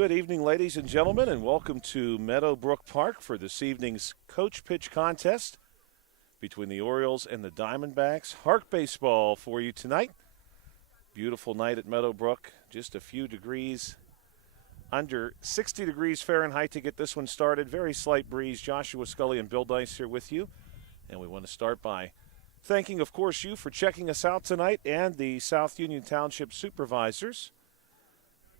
Good evening, ladies and gentlemen, and welcome to Meadowbrook Park for this evening's coach pitch contest between the Orioles and the Diamondbacks. HARC baseball for you tonight. Beautiful night at Meadowbrook, just a few degrees under 60 degrees Fahrenheit to get this one started. Very slight breeze. Joshua Scully and Bill Dice here with you, and we want to start by thanking, of course, you for checking us out tonight and the South Union Township supervisors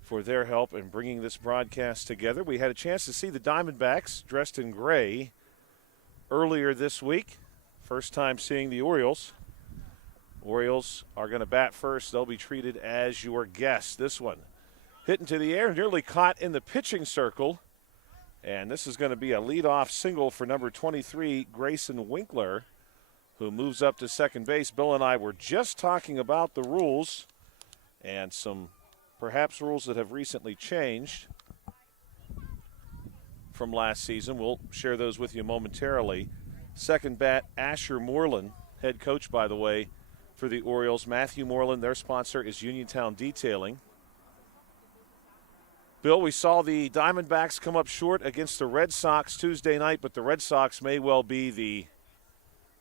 for their help in bringing this broadcast together. We had a chance to see the Diamondbacks dressed in gray earlier this week. First time seeing the Orioles. Orioles are going to bat first. They'll be treated as your guests. This one hit into the air, nearly caught in the pitching circle. And this is going to be a leadoff single for number 23, Grayson Winkler, who moves up to second base. Bill and I were just talking about the rules and some perhaps rules that have recently changed from last season. We'll share those with you momentarily. Second bat, Asher Moreland, head coach, by the way, for the Orioles. Matthew Moreland, their sponsor, is Uniontown Detailing. Bill, we saw the Diamondbacks come up short against the Red Sox Tuesday night, but the Red Sox may well be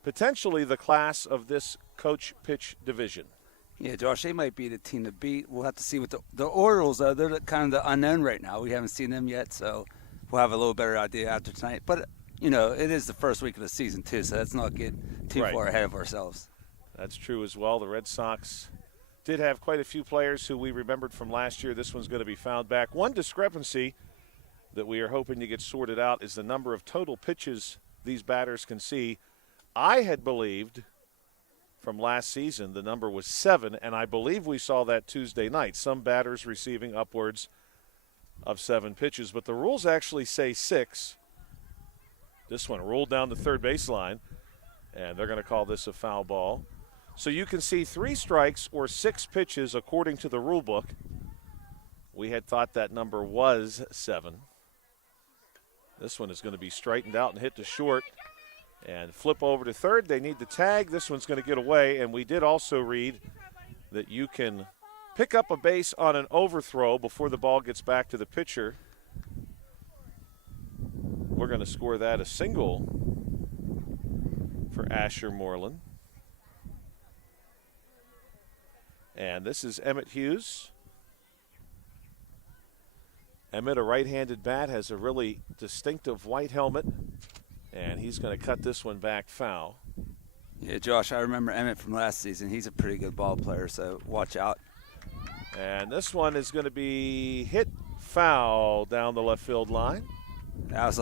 potentially the class of this coach pitch division. Yeah, Josh, they might be the team to beat. We'll have to see what the Orioles are. They're kind of the unknown right now. We haven't seen them yet, so we'll have a little better idea after tonight. But, you know, it is the first week of the season, too, so let's not get too far ahead of ourselves. That's true as well. The Red Sox did have quite a few players who we remembered from last year. This one's going to be found back. One discrepancy that we are hoping to get sorted out is the number of total pitches these batters can see. I had believed from last season the number was 7, and I believe we saw that Tuesday night. Some batters receiving upwards of 7 pitches, but the rules actually say 6. This one rolled down the third baseline, and they're going to call this a foul ball. So you can see 3 strikes or 6 pitches according to the rule book. We had thought that number was 7. This one is going to be straightened out and hit to short and flip over to third. They need the tag. This one's going to get away, and we did also read that you can pick up a base on an overthrow before the ball gets back to the pitcher. We're going to score that a single for Asher Moreland. And this is Emmett Hughes. Emmett, a right-handed bat, has a really distinctive white helmet, and he's going to cut this one back foul. Yeah, Josh, I remember Emmett from last season. He's a pretty good ball player, so watch out. And this one is going to be hit foul down the left field line. That was,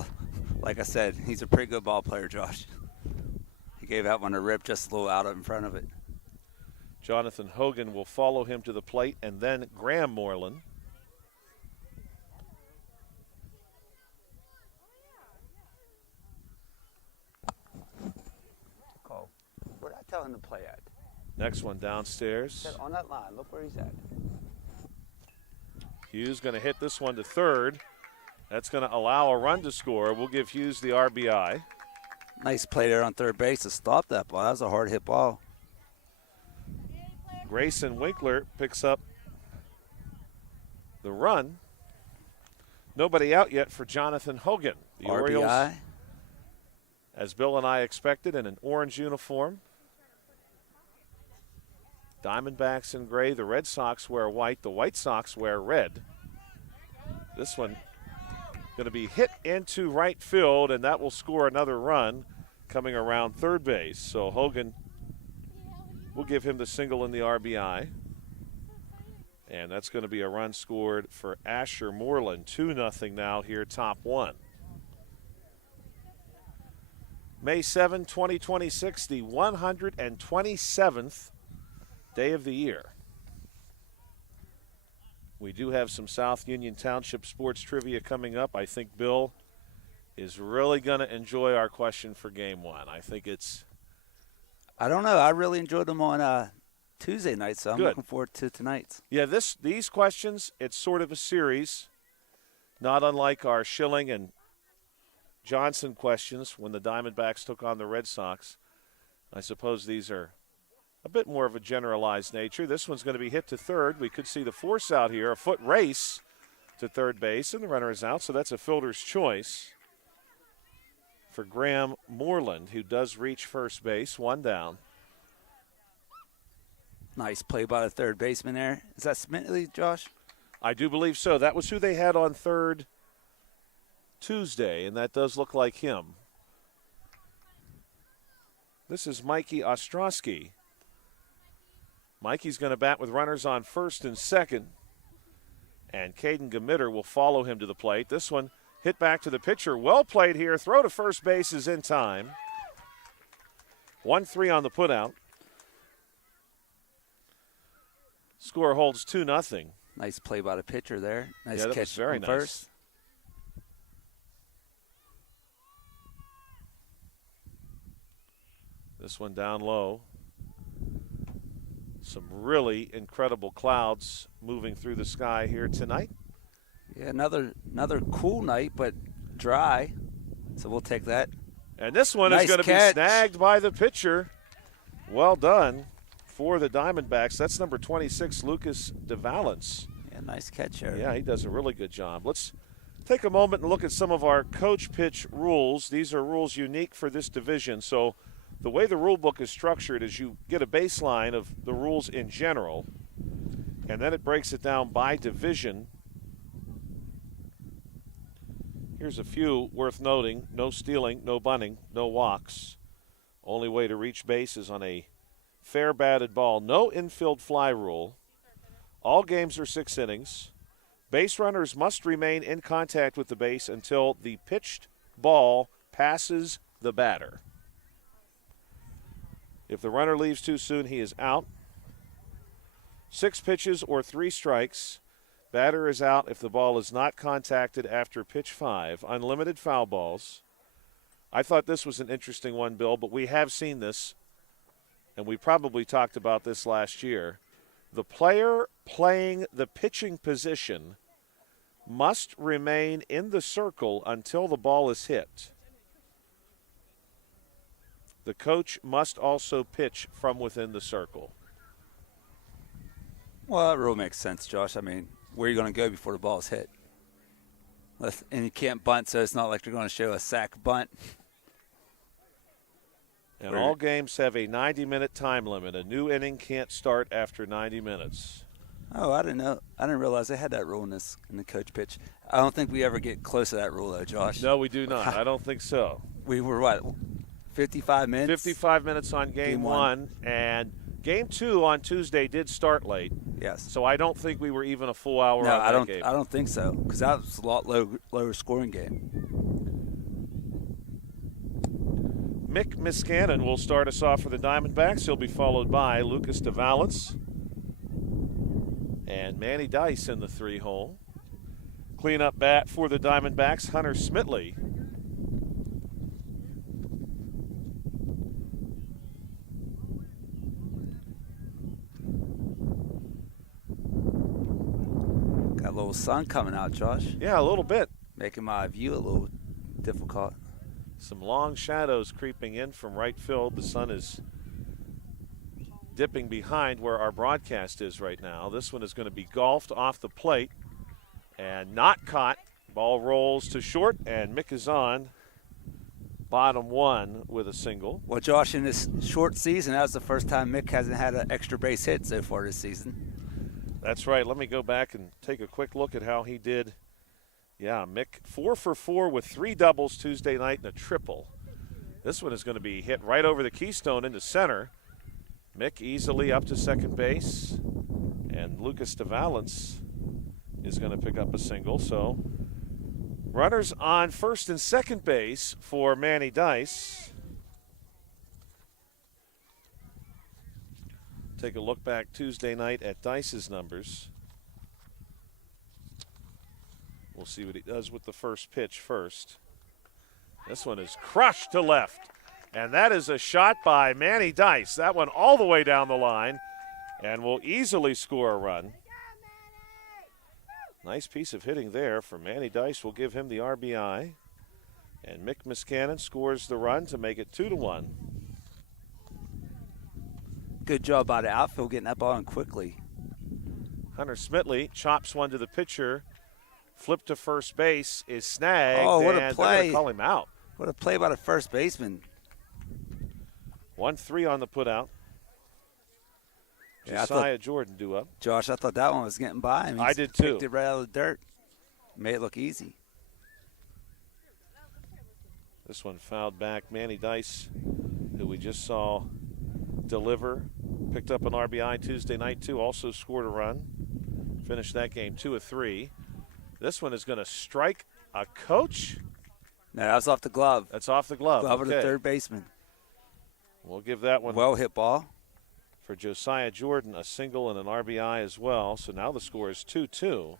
like I said, he's a pretty good ball player, Josh. He gave that one a rip just a little out in front of it. Jonathan Hogan will follow him to the plate, and then Graham Moreland. Cole, where did I tell him to play at? Next one downstairs. He said on that line. Look where he's at. Hughes going to hit this one to third. That's going to allow a run to score. We'll give Hughes the RBI. Nice play there on third base to stop that ball. That was a hard hit ball. Grayson Winkler picks up the run. Nobody out yet for Jonathan Hogan. The RBI. Orioles, as Bill and I expected, in an orange uniform. Diamondbacks in gray. The Red Sox wear white. The White Sox wear red. This one going to be hit into right field, and that will score another run coming around third base. So Hogan will give him the single and the RBI. And that's going to be a run scored for Asher Moreland. 2-0 now here, top 1. May 7, 2026, the 127th day of the year. We do have some South Union Township sports trivia coming up. I think Bill is really going to enjoy our question for Game 1. I think it's... I don't know. I really enjoyed them on Tuesday night, so I'm Good. looking forward to tonight's. Yeah, these questions, it's sort of a series, not unlike our Schilling and Johnson questions when the Diamondbacks took on the Red Sox. I suppose these are a bit more of a generalized nature. This one's going to be hit to third. We could see the force out here, a foot race to third base, and the runner is out, so that's a fielder's choice for Graham Moreland, who does reach first base, one down. Nice play by the third baseman there. Is that Smithley, Josh? I do believe so. That was who they had on third Tuesday, and that does look like him. This is Mikey Ostrowski. Mikey's going to bat with runners on first and second, and Caden Gamitter will follow him to the plate. This one hit back to the pitcher. Well played here. Throw to first base is in time. 1-3 on the putout. Score holds 2-0. Nice play by the pitcher there. Nice that catch was very on nice. first. This one down low. Some really incredible clouds moving through the sky here tonight. Yeah, another cool night, but dry. So we'll take that. And this one Nice is going to be catch. snagged by the pitcher. Well done for the Diamondbacks. That's number 26, Lucas DeValence. Yeah, nice catch there. Yeah, he does a really good job. Let's take a moment and look at some of our coach pitch rules. These are rules unique for this division. So the way the rule book is structured is you get a baseline of the rules in general, and then it breaks it down by division. Here's a few worth noting. No stealing, no bunting, no walks. Only way to reach base is on a fair batted ball. No infield fly rule. All games are 6 innings. Base runners must remain in contact with the base until the pitched ball passes the batter. If the runner leaves too soon, he is out. 6 pitches or 3 strikes. Batter is out if the ball is not contacted after pitch 5. Unlimited foul balls. I thought this was an interesting one, Bill, but we have seen this, and we probably talked about this last year. The player playing the pitching position must remain in the circle until the ball is hit. The coach must also pitch from within the circle. Well, that rule makes sense, Josh. I mean, where are you going to go before the ball is hit? And you can't bunt, so it's not like they're going to show a sack bunt. And all games have a 90-minute time limit. A new inning can't start after 90 minutes. Oh, I didn't know. I didn't realize they had that rule in the coach pitch. I don't think we ever get close to that rule, though, Josh. No, we do not. I don't think so. We were, what, 55 minutes? 55 minutes on game one, and game 2 on Tuesday did start late. Yes. So I don't think we were even a full hour no, on that game. I don't think so, because that was a lot lower scoring game. Mick Miscannon will start us off for the Diamondbacks. He'll be followed by Lucas DeValence and Manny Dice in the 3-hole. Cleanup bat for the Diamondbacks, Hunter Smithley. Got a little sun coming out, Josh. Yeah, a little bit. Making my view a little difficult. Some long shadows creeping in from right field. The sun is dipping behind where our broadcast is right now. This one is going to be golfed off the plate and not caught. Ball rolls to short, and Mick is on bottom 1 with a single. Well, Josh, in this short season, that was the first time Mick hasn't had an extra base hit so far this season. That's right. Let me go back and take a quick look at how he did. Yeah, Mick 4 for 4 with 3 doubles Tuesday night and a triple. This one is going to be hit right over the keystone into center. Mick easily up to second base, and Lucas DeValence is going to pick up a single. So runners on first and second base for Manny Dice. Take a look back Tuesday night at Dice's numbers. We'll see what he does with the first pitch first. This one is crushed to left. And that is a shot by Manny Dice. That one all the way down the line and will easily score a run. Nice piece of hitting there for Manny Dice. Will give him the RBI. And Mick Miscannon scores the run to make it 2-1. Good job by the outfield getting that ball in quickly. Hunter Smithley chops one to the pitcher. flip to first base is snagged. Oh, what a and play. They're going to call him out. What a play by the first baseman. 1-3 on the putout. Yeah, Josiah Jordan due up. Josh, I thought that one was getting by. I did too. Picked it right out of the dirt. Made it look easy. This one fouled back. Manny Dice, who we just saw deliver, picked up an RBI Tuesday night too, also scored a run. Finished that game 2 of 3. This one is going to strike a coach. No, that was off the glove. That's off the glove. Glove okay. of the third baseman. We'll give that one. Well hit ball. For Josiah Jordan, a single and an RBI as well. So now the score is 2-2.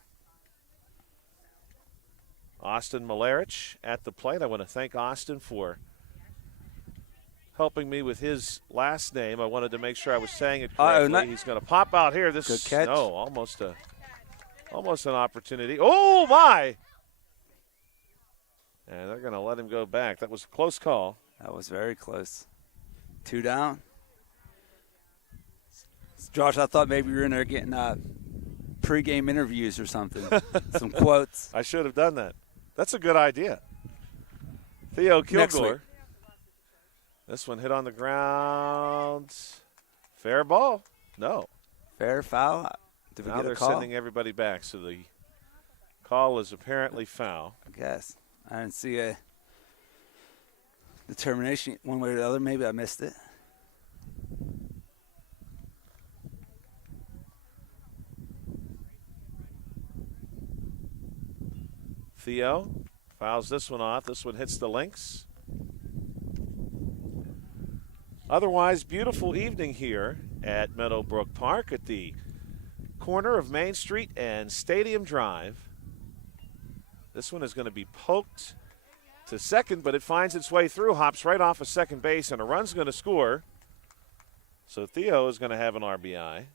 Austin Malarich at the plate. I want to thank Austin for helping me with his last name. I wanted to make sure I was saying it correctly. He's going to pop out here. This good catch. No, almost an opportunity. Oh my! And they're going to let him go back. That was a close call. That was very close. 2 down. Josh, I thought maybe you were in there getting pregame interviews or something. Some quotes. I should have done that. That's a good idea. Theo Kilgore. This one hit on the ground. Fair ball. No. Fair foul. Did we now get a they're call? sending everybody back, so the call is apparently foul. I guess. I didn't see a determination one way or the other. Maybe I missed it. Theo fouls this one off. This one hits the links. Otherwise, beautiful evening here at Meadowbrook Park at the corner of Main Street and Stadium Drive. This one is going to be poked to second, but it finds its way through, hops right off of second base, and a run's going to score. So Theo is going to have an RBI.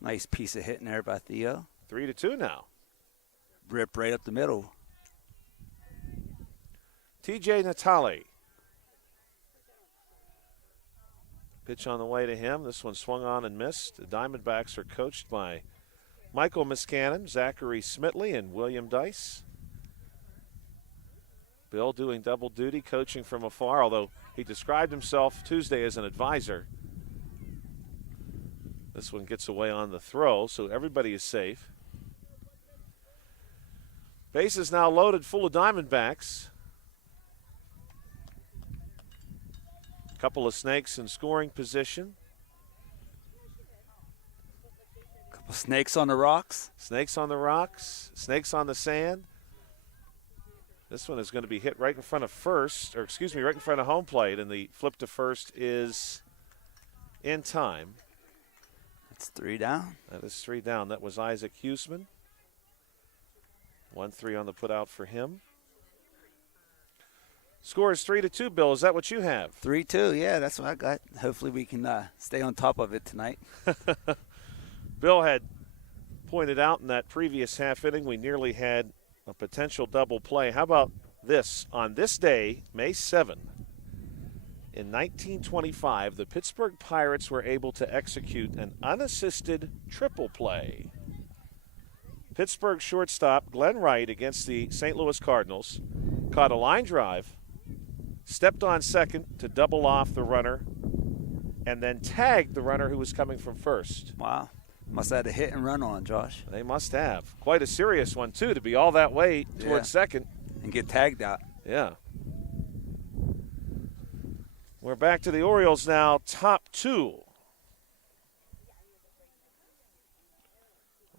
Nice piece of hitting there by Theo. 3-2 now. Rip right up the middle. TJ Natale. Pitch on the way to him. This one swung on and missed. The Diamondbacks are coached by Michael Miscannon, Zachary Smitley, and William Dice. Bill doing double duty, coaching from afar, although he described himself Tuesday as an advisor. This one gets away on the throw, so everybody is safe. Base is now loaded full of Diamondbacks. Couple of snakes in scoring position. Couple snakes on the rocks. Snakes on the rocks. Snakes on the sand. This one is going to be hit right in front of first, or excuse me, right in front of home plate, and the flip to first is in time. That's 3 down. That is 3 down. That was Isaac Huseman. 1-3 on the putout for him. Score is 3-2, Bill. Is that what you have? 3-2, yeah, that's what I got. Hopefully we can stay on top of it tonight. Bill had pointed out in that previous half inning we nearly had a potential double play. How about this? On this day, May 7, in 1925, the Pittsburgh Pirates were able to execute an unassisted triple play. Pittsburgh shortstop Glenn Wright against the St. Louis Cardinals caught a line drive, stepped on second to double off the runner, and then tagged the runner who was coming from first. Wow. Must have had a hit and run on, Josh. They must have. Quite a serious one, too, to be all that way towards second. And get tagged out. Yeah. We're back to the Orioles now, top 2.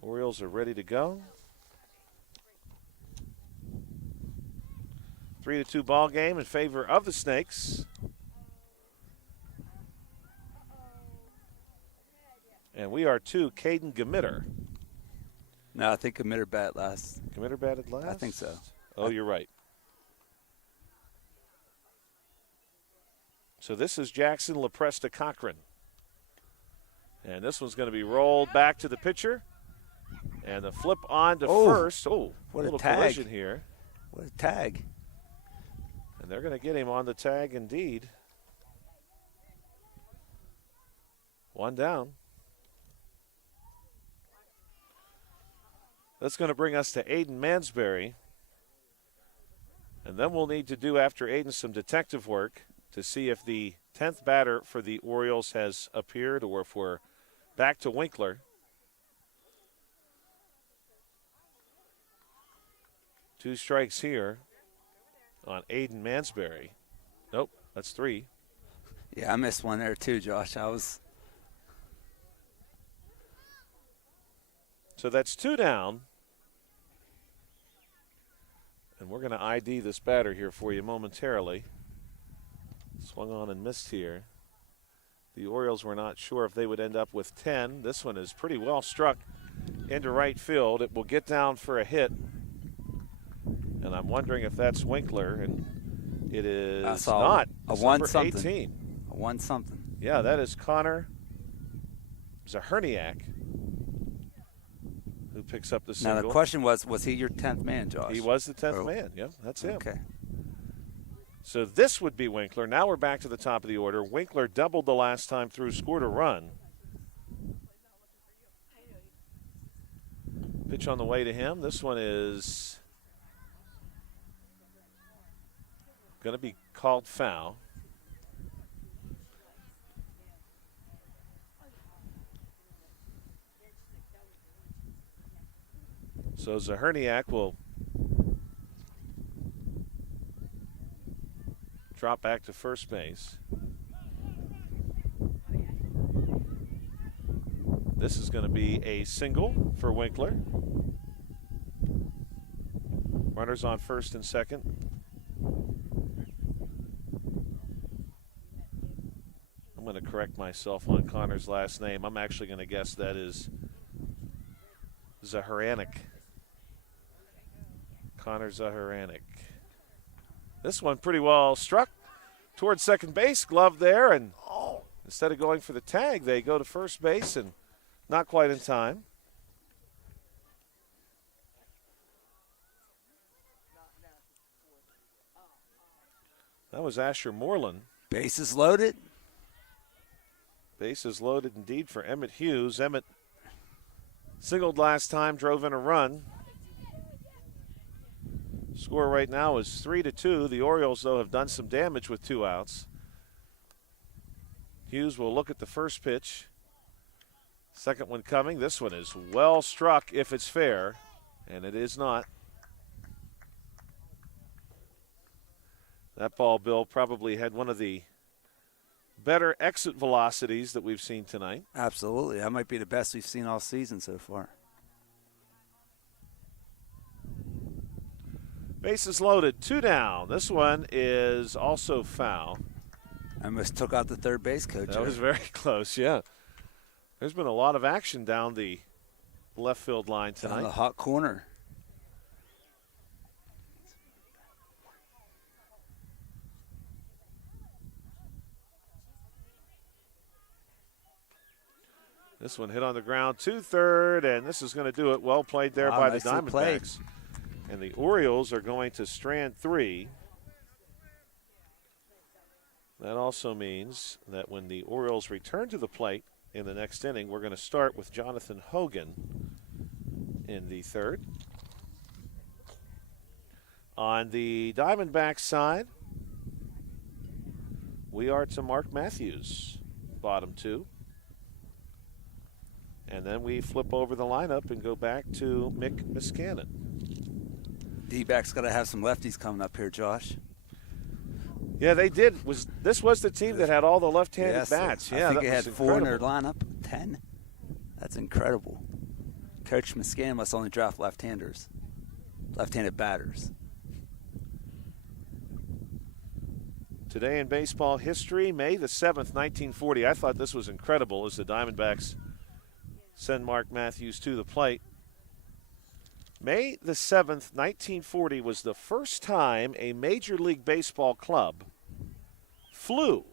Orioles are ready to go. 3-2 ball game in favor of the Snakes. And we are to Caden Gamitter. No, I think Gamitter bat last. Gamitter batted last? I think so. Oh, you're right. So this is Jackson LaPresta Cochran. And this one's going to be rolled back to the pitcher. And the flip on to first. Oh, what a little tag. collision here. What a tag. And they're going to get him on the tag indeed. 1 down. That's going to bring us to Aiden Mansberry. And then we'll need to do, after Aiden, some detective work to see if the 10th batter for the Orioles has appeared or if we're back to Winkler. 2 strikes here on Aiden Mansberry. Nope, that's 3. Yeah, I missed one there too, Josh. So that's 2 down. And we're going to ID this batter here for you momentarily. Swung on and missed here. The Orioles were not sure if they would end up with 10. This one is pretty well struck into right field. It will get down for a hit. And I'm wondering if that's Winkler, and it is not. A it's one number something. 18. A one something. Yeah, that is Connor Zaherniak, who picks up the single. Now the question was he your 10th man, Josh? He was the 10th man. Yeah, that's him. Okay. So this would be Winkler. Now we're back to the top of the order. Winkler doubled the last time through, scored a run. Pitch on the way to him. This one is going to be called foul. So Zaherniak will drop back to first base. This is going to be a single for Winkler. Runners on first and second. I'm going to correct myself on Connor's last name. I'm actually going to guess that is Zaherniak. Connor Zaherniak. This one pretty well struck towards second base, glove there, and instead of going for the tag, they go to first base and not quite in time. That was Asher Moreland. Bases loaded. Bases loaded indeed for Emmett Hughes. Emmett singled last time, drove in a run. Score right now is 3-2. The Orioles, though, have done some damage with 2 outs. Hughes will look at the first pitch. Second one coming. This one is well struck if it's fair, and it is not. That ball, Bill, probably had one of the better exit velocities that we've seen tonight. Absolutely. That might be the best we've seen all season so far. Bases loaded, 2 down. This one is also foul. I almost took out the third base coach. That was very close, yeah. There's been a lot of action down the left field line tonight. Down the hot corner. This one hit on the ground to third, and this is going to do it. Well played there by the Diamondbacks. And the Orioles are going to strand 3. That also means that when the Orioles return to the plate in the next inning, we're going to start with Jonathan Hogan in the third. On the Diamondbacks side, we are to Mark Matthews, bottom 2. And then we flip over the lineup and go back to Mick Miscannon. D-backs got to have some lefties coming up here, Josh. Yeah, they did. This was the team that had all the left-handed bats. Yeah, I think they had incredible. 4 in their lineup. 10. That's incredible. Coach Miscannon must only draft left-handers, left-handed batters. Today in baseball history, May the 7th, 1940. I thought this was incredible as the Diamondbacks send Mark Matthews to the plate. May the 7th, 1940 was the first time a Major League Baseball club flew.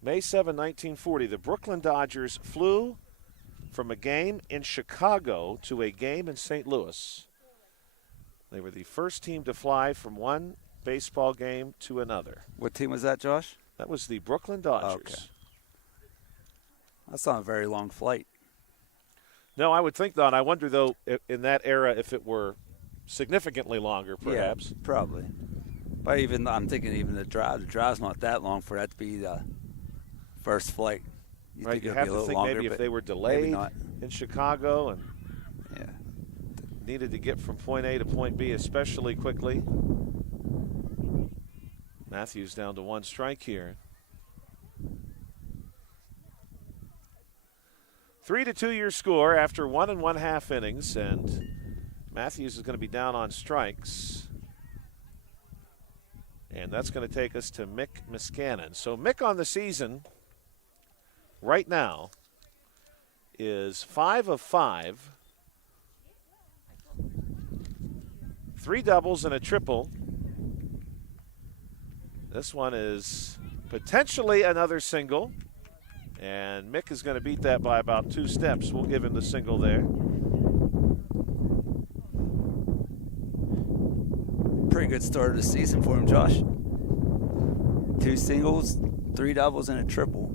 May 7, 1940, the Brooklyn Dodgers flew from a game in Chicago to a game in St. Louis. They were the first team to fly from one baseball game to another. What team was that, Josh? That was the Brooklyn Dodgers. Okay. That's not a very long flight. No, I would think not. I wonder, though, in that era, if it were significantly longer, perhaps. Yeah, probably. But I'm thinking even the drive's not that long for that to be the first flight. Right, you have to think maybe if they were delayed in Chicago and needed to get from point A to point B especially quickly. Matthews down to 1 strike here. 3-2 your score after 1 1/2 innings, and Matthews is going to be down on strikes. And that's going to take us to Mick Miscannon. So Mick on the season right now is 5 of 5, 3 doubles and a triple. This one is potentially another single, and Mick is going to beat that by about 2 steps. We'll give him the single there. Pretty good start of the season for him, Josh. 2 singles, 3 doubles, and a triple.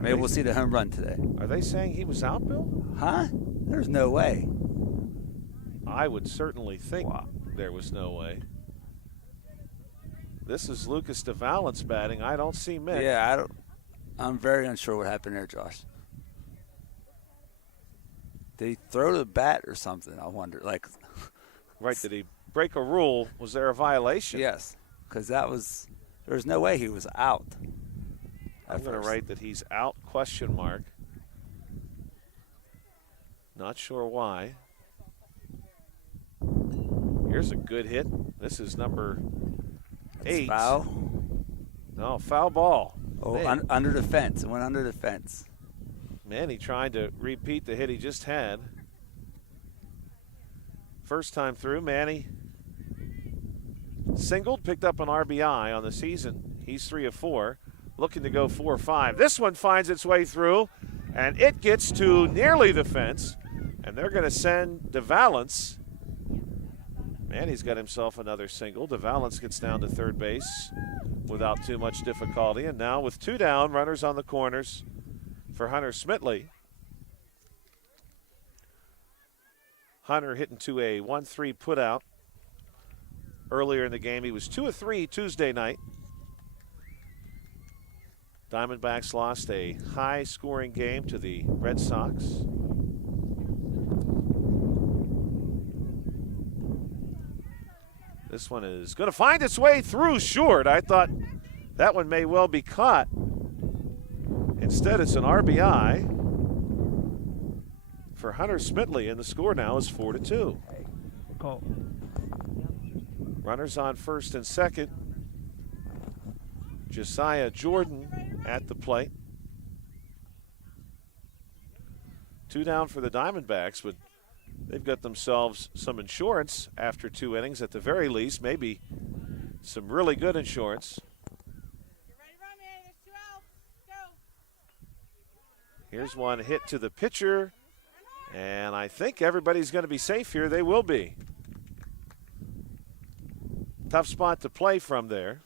Maybe we'll see the home run today. Are they saying he was out, Bill? Huh? There's no way. I would certainly think there was no way. This is Lucas DeValance batting. I don't see Mick. Yeah, I'm very unsure what happened there, Josh. Did he throw the bat or something? I wonder. Right, did he break a rule? Was there a violation? Yes, because there's no way he was out. I'm going to write that he's out, ? Not sure why. Here's a good hit. This is number 8. Foul? No, foul ball. Oh, under the fence. It went under the fence. Manny trying to repeat the hit he just had. First time through, Manny singled, picked up an RBI on the season. He's 3 of 4, looking to go 4 or 5. This one finds its way through, and it gets to nearly the fence, and they're going to send DeValance. Manny's got himself another single. DeValance gets down to third base without too much difficulty, and now with 2 down, runners on the corners for Hunter Smitley. Hunter hitting to a 1-3 putout. Earlier in the game, he was 2 of 3 Tuesday night. Diamondbacks lost a high-scoring game to the Red Sox. This one is going to find its way through short. I thought that one may well be caught. Instead, it's an RBI for Hunter Smitley, and the score now is 4-2. Call. Runners on first and second. Josiah Jordan at the plate. 2 down for the Diamondbacks, but they've got themselves some insurance after 2 innings at the very least, maybe some really good insurance. Here's one hit to the pitcher, and I think everybody's going to be safe here. They will be. Tough spot to play from there.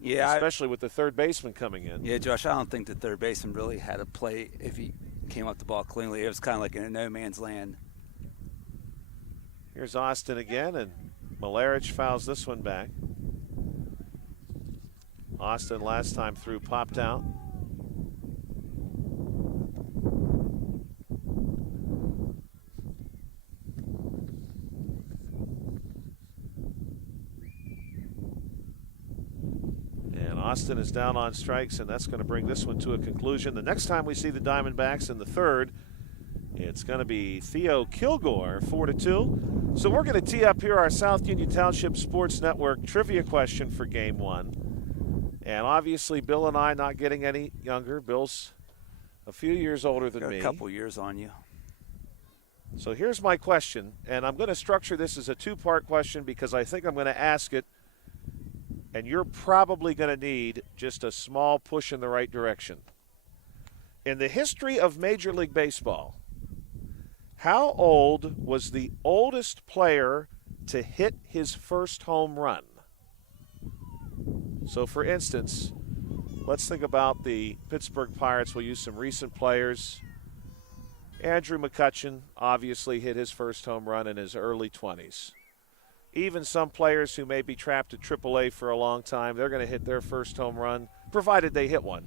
Yeah, especially with the third baseman coming in. Yeah, Josh, I don't think the third baseman really had a play if he came up the ball cleanly. It was kind of like in a no man's land. Here's Austin again, and Malarich fouls this one back. Austin last time through popped out. Austin is down on strikes, and that's going to bring this one to a conclusion. The next time we see the Diamondbacks in the third, it's going to be Theo Kilgore, 4-2. So we're going to tee up here our South Union Township Sports Network trivia question for Game 1. And obviously, Bill and I not getting any younger. Bill's a few years older than me. A couple years on you. So here's my question, and I'm going to structure this as a 2-part question because I think I'm going to ask it, and you're probably going to need just a small push in the right direction. In the history of Major League Baseball, how old was the oldest player to hit his first home run? So, for instance, let's think about the Pittsburgh Pirates. We'll use some recent players. Andrew McCutchen obviously hit his first home run in his early 20s. Even some players who may be trapped at AAA for a long time, they're going to hit their first home run, provided they hit one,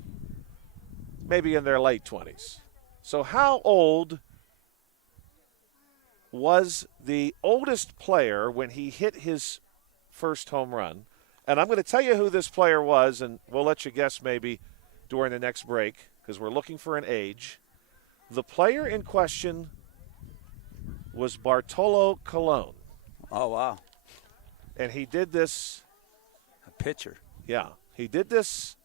maybe in their late 20s. So how old was the oldest player when he hit his first home run? And I'm going to tell you who this player was, and we'll let you guess maybe during the next break because we're looking for an age. The player in question was Bartolo Colon. Oh, wow. And he did this. A pitcher. Yeah. He did this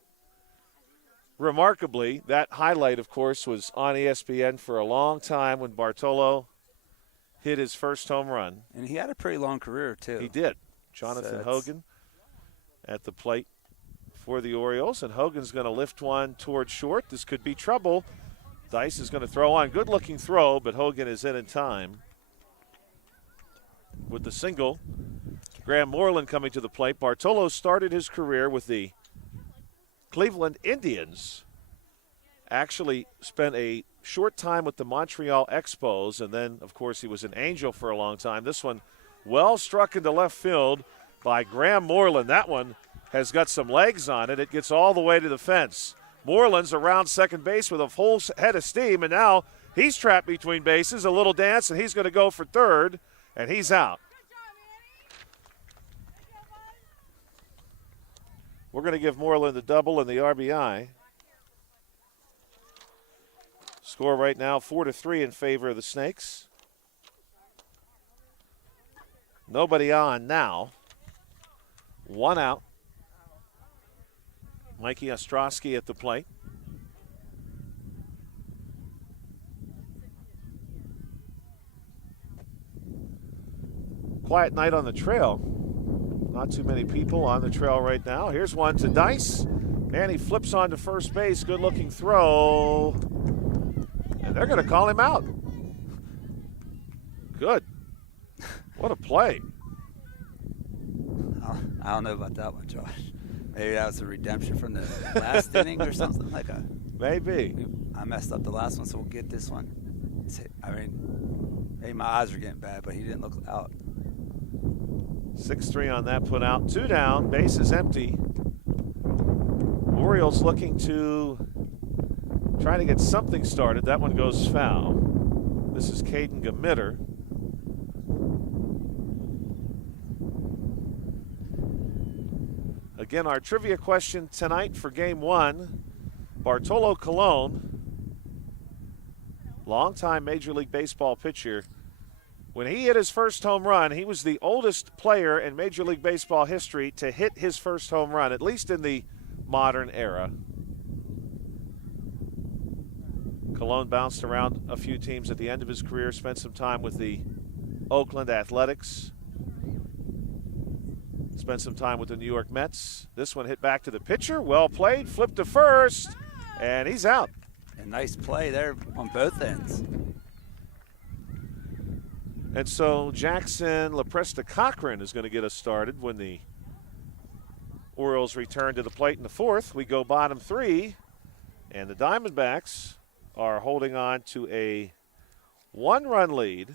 remarkably. That highlight, of course, was on ESPN for a long time when Bartolo hit his first home run. And he had a pretty long career, too. He did. Jonathan Hogan at the plate for the Orioles. And Hogan's going to lift one towards short. This could be trouble. Dice is going to throw on. Good-looking throw, but Hogan is in time with the single. Graham Moreland coming to the plate. Bartolo started his career with the Cleveland Indians. Actually spent a short time with the Montreal Expos, and then, of course, he was an Angel for a long time. This one well struck into left field by Graham Moreland. That one has got some legs on it. It gets all the way to the fence. Moreland's around second base with a full head of steam, and now he's trapped between bases. A little dance, and he's going to go for third, and he's out. We're going to give Moreland the double and the RBI. Score right now 4-3 in favor of the Snakes. Nobody on now. One out. Mikey Ostrowski at the plate. Quiet night on the trail. Not too many people on the trail right now. Here's one to Dice. And he flips on to first base. Good-looking throw. And they're going to call him out. Good. What a play. I don't know about that one, Josh. Maybe that was a redemption from the last inning or something like that. Maybe. I messed up the last one, so we'll get this one. I mean, maybe my eyes were getting bad, but he didn't look out. 6-3 on that put out. 2 down. Base is empty. Orioles looking to try to get something started. That one goes foul. This is Caden Gamitter. Again, our trivia question tonight for Game 1. Bartolo Colon, longtime Major League Baseball pitcher. When he hit his first home run, he was the oldest player in Major League Baseball history to hit his first home run, at least in the modern era. Colon bounced around a few teams at the end of his career, spent some time with the Oakland Athletics, spent some time with the New York Mets. This one hit back to the pitcher. Well played, flipped to first, and he's out. A nice play there on both ends. And so Jackson LaPresta Cochran is going to get us started when the Orioles return to the plate in the fourth. We go bottom 3, and the Diamondbacks are holding on to a 1-run lead.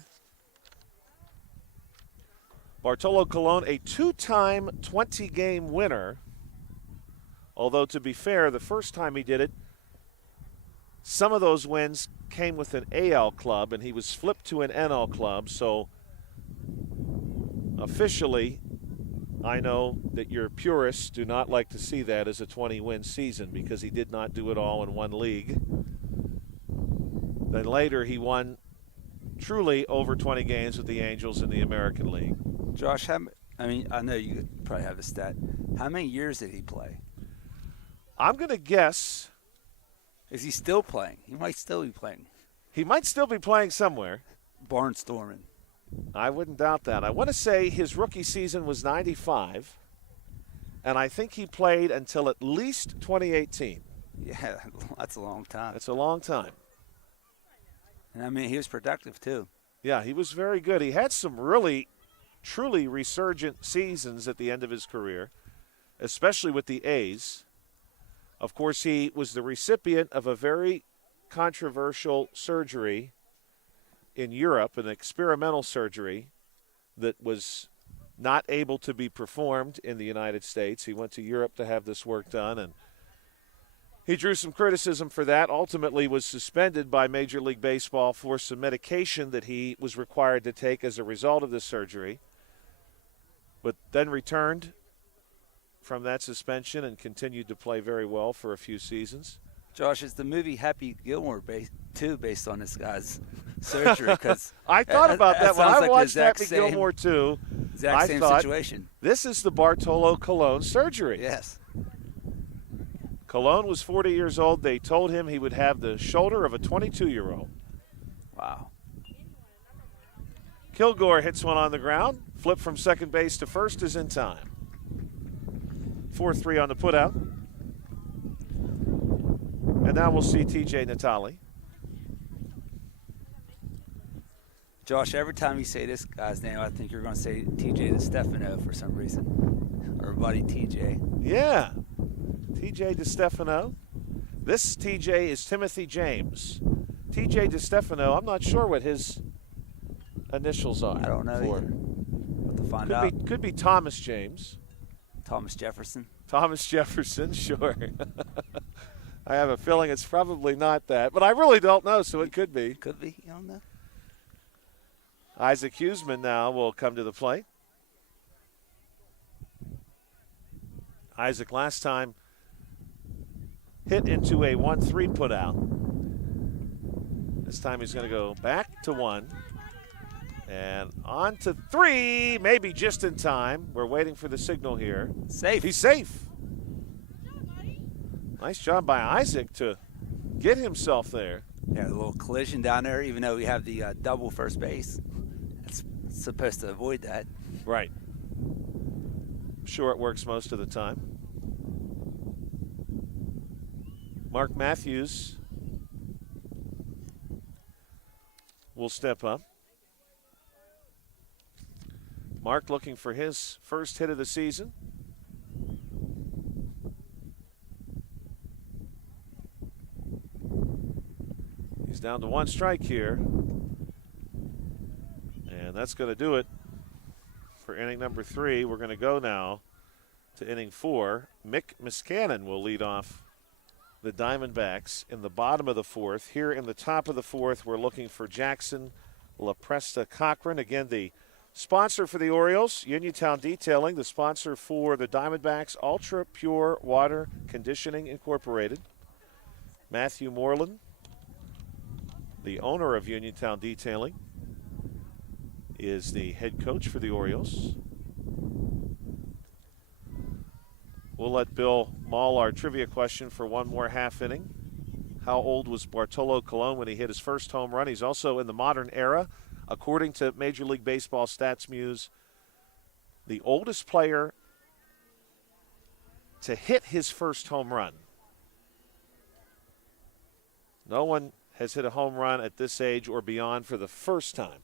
Bartolo Colon, a 2-time 20-game winner. Although, to be fair, the first time he did it, some of those wins came with an AL club, and he was flipped to an NL club. So, officially, I know that your purists do not like to see that as a 20-win season because he did not do it all in one league. Then later he won truly over 20 games with the Angels in the American League. Josh, I know you probably have a stat. How many years did he play? I'm going to guess. Is he still playing? He might still be playing. He might still be playing somewhere. Barnstorming. I wouldn't doubt that. I want to say his rookie season was 95, and I think he played until at least 2018. Yeah, that's a long time. That's a long time. And, I mean, he was productive, too. Yeah, he was very good. He had some really, truly resurgent seasons at the end of his career, especially with the A's. Of course, he was the recipient of a very controversial surgery in Europe, an experimental surgery that was not able to be performed in the United States. He went to Europe to have this work done, and he drew some criticism for that, ultimately was suspended by Major League Baseball for some medication that he was required to take as a result of this surgery, but then returned from that suspension and continued to play very well for a few seasons. Josh, is the movie Happy Gilmore based on this guy's surgery? Cause I thought about that when I watched Happy Gilmore 2. Exact same situation. This is the Bartolo Colon surgery. Yes. Colon was 40 years old. They told him he would have the shoulder of a 22-year-old. Wow. Kilgore hits one on the ground. Flip from second base to first is in time. 4-3 on the putout. And now we'll see T.J. Natale. Josh, every time you say this guy's name, I think you're going to say T.J. DeStefano for some reason. Our buddy T.J. Yeah. T.J. DeStefano. This T.J. is Timothy James. T.J. DeStefano, I'm not sure what his initials are. I don't know either. We'll have to find out. Could be Thomas James. Thomas Jefferson. Thomas Jefferson, sure. I have a feeling it's probably not that, but I really don't know, so it could be. Could be. You don't know. Isaac Huseman now will come to the plate. Isaac last time hit into a 1-3 putout. This time he's going to go back to 1 and on to 3, maybe just in time. We're waiting for the signal here. Safe. He's safe. Nice job by Isaac to get himself there. Yeah, a little collision down there, even though we have the double first base. It's supposed to avoid that. Right. I'm sure it works most of the time. Mark Matthews will step up. Mark looking for his first hit of the season. He's down to 1 strike here. And that's going to do it for inning number 3. We're going to go now to inning 4. Mick Miscannon will lead off the Diamondbacks in the bottom of the 4th. Here in the top of the 4th, we're looking for Jackson LaPresta Cochran. Again, the sponsor for the Orioles, Uniontown Detailing. The sponsor for the Diamondbacks, Ultra Pure Water Conditioning Incorporated. Matthew Moreland, the owner of Uniontown Detailing, is the head coach for the Orioles. We'll let Bill maul our trivia question for one more half inning. How old was Bartolo Colon when he hit his first home run? He's also in the modern era. According to Major League Baseball Stats Muse, the oldest player to hit his first home run. No one has hit a home run at this age or beyond for the first time.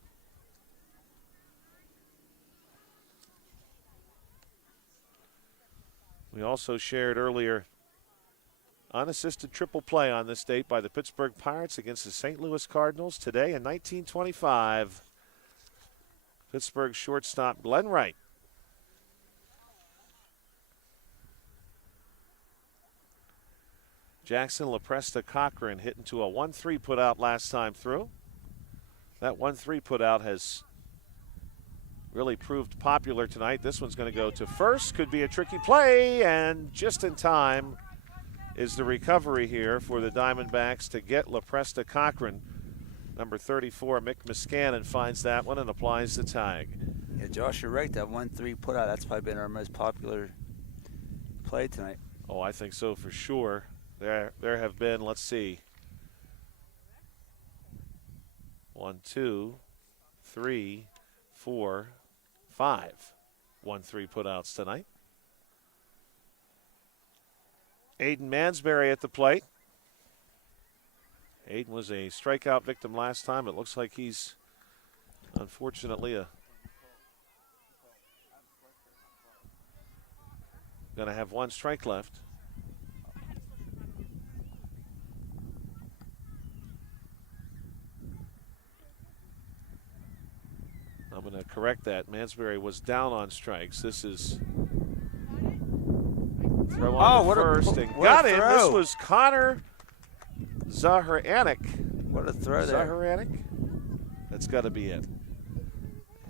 We also shared earlier unassisted triple play on this date by the Pittsburgh Pirates against the St. Louis Cardinals today in 1925. Pittsburgh shortstop Glenn Wright. Jackson LaPresta Cochran hit into a 1-3 putout last time through. That 1-3 putout has really proved popular tonight. This one's going to go to first. Could be a tricky play, and just in time is the recovery here for the Diamondbacks to get LaPresta Cochran. Number 34, Mick Miscannon, finds that one and applies the tag. Yeah, Josh, you're right. That 1-3 putout, that's probably been our most popular play tonight. Oh, I think so for sure. There have been, let's see, 1, 2, 3, 4, 5 1-3 putouts tonight. Aiden Mansberry at the plate. Aiden was a strikeout victim last time. It looks like he's unfortunately going to have 1 strike left. I'm going to correct that. Mansbury was down on strikes. This is throw on the first and got him. This was Connor Zaharanik. What a throw there. Zaharanik? That's got to be it.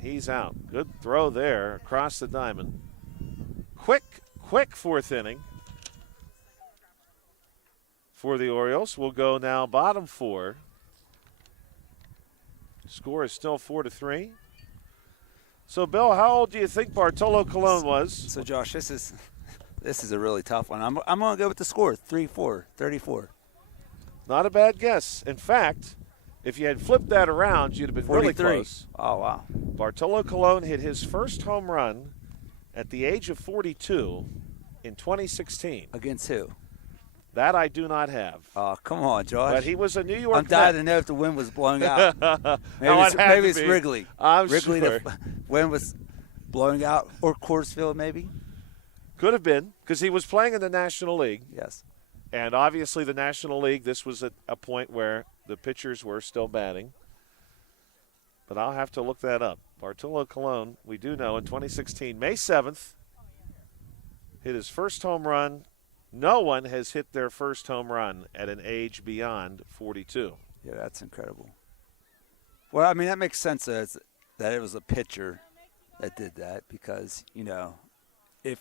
He's out. Good throw there across the diamond. Quick fourth inning for the Orioles. We'll go now bottom four. Score is still 4-3. So, Bill, how old do you think Bartolo Colon was? So, Josh, this is a really tough one. I'm going to go with the score, 3-4, 34. Not a bad guess. In fact, if you had flipped that around, you'd have been 43. Really close. Oh, wow. Bartolo Colon hit his first home run at the age of 42 in 2016. Against who? That I do not have. Oh, come on, Josh. But he was a New York I'm dying to know if the wind was blowing out. Maybe it's Wrigley. I'm Wrigley, sure. the wind was blowing out. Or Coors Field, maybe? Could have been, because he was playing in the National League. Yes. And obviously the National League, this was a point where the pitchers were still batting. But I'll have to look that up. Bartolo Colon, we do know, in 2016, May 7th, hit his first home run. No one has hit their first home run at an age beyond 42. Yeah, that's incredible. Well, I mean, that makes sense that it was a pitcher that did that because, if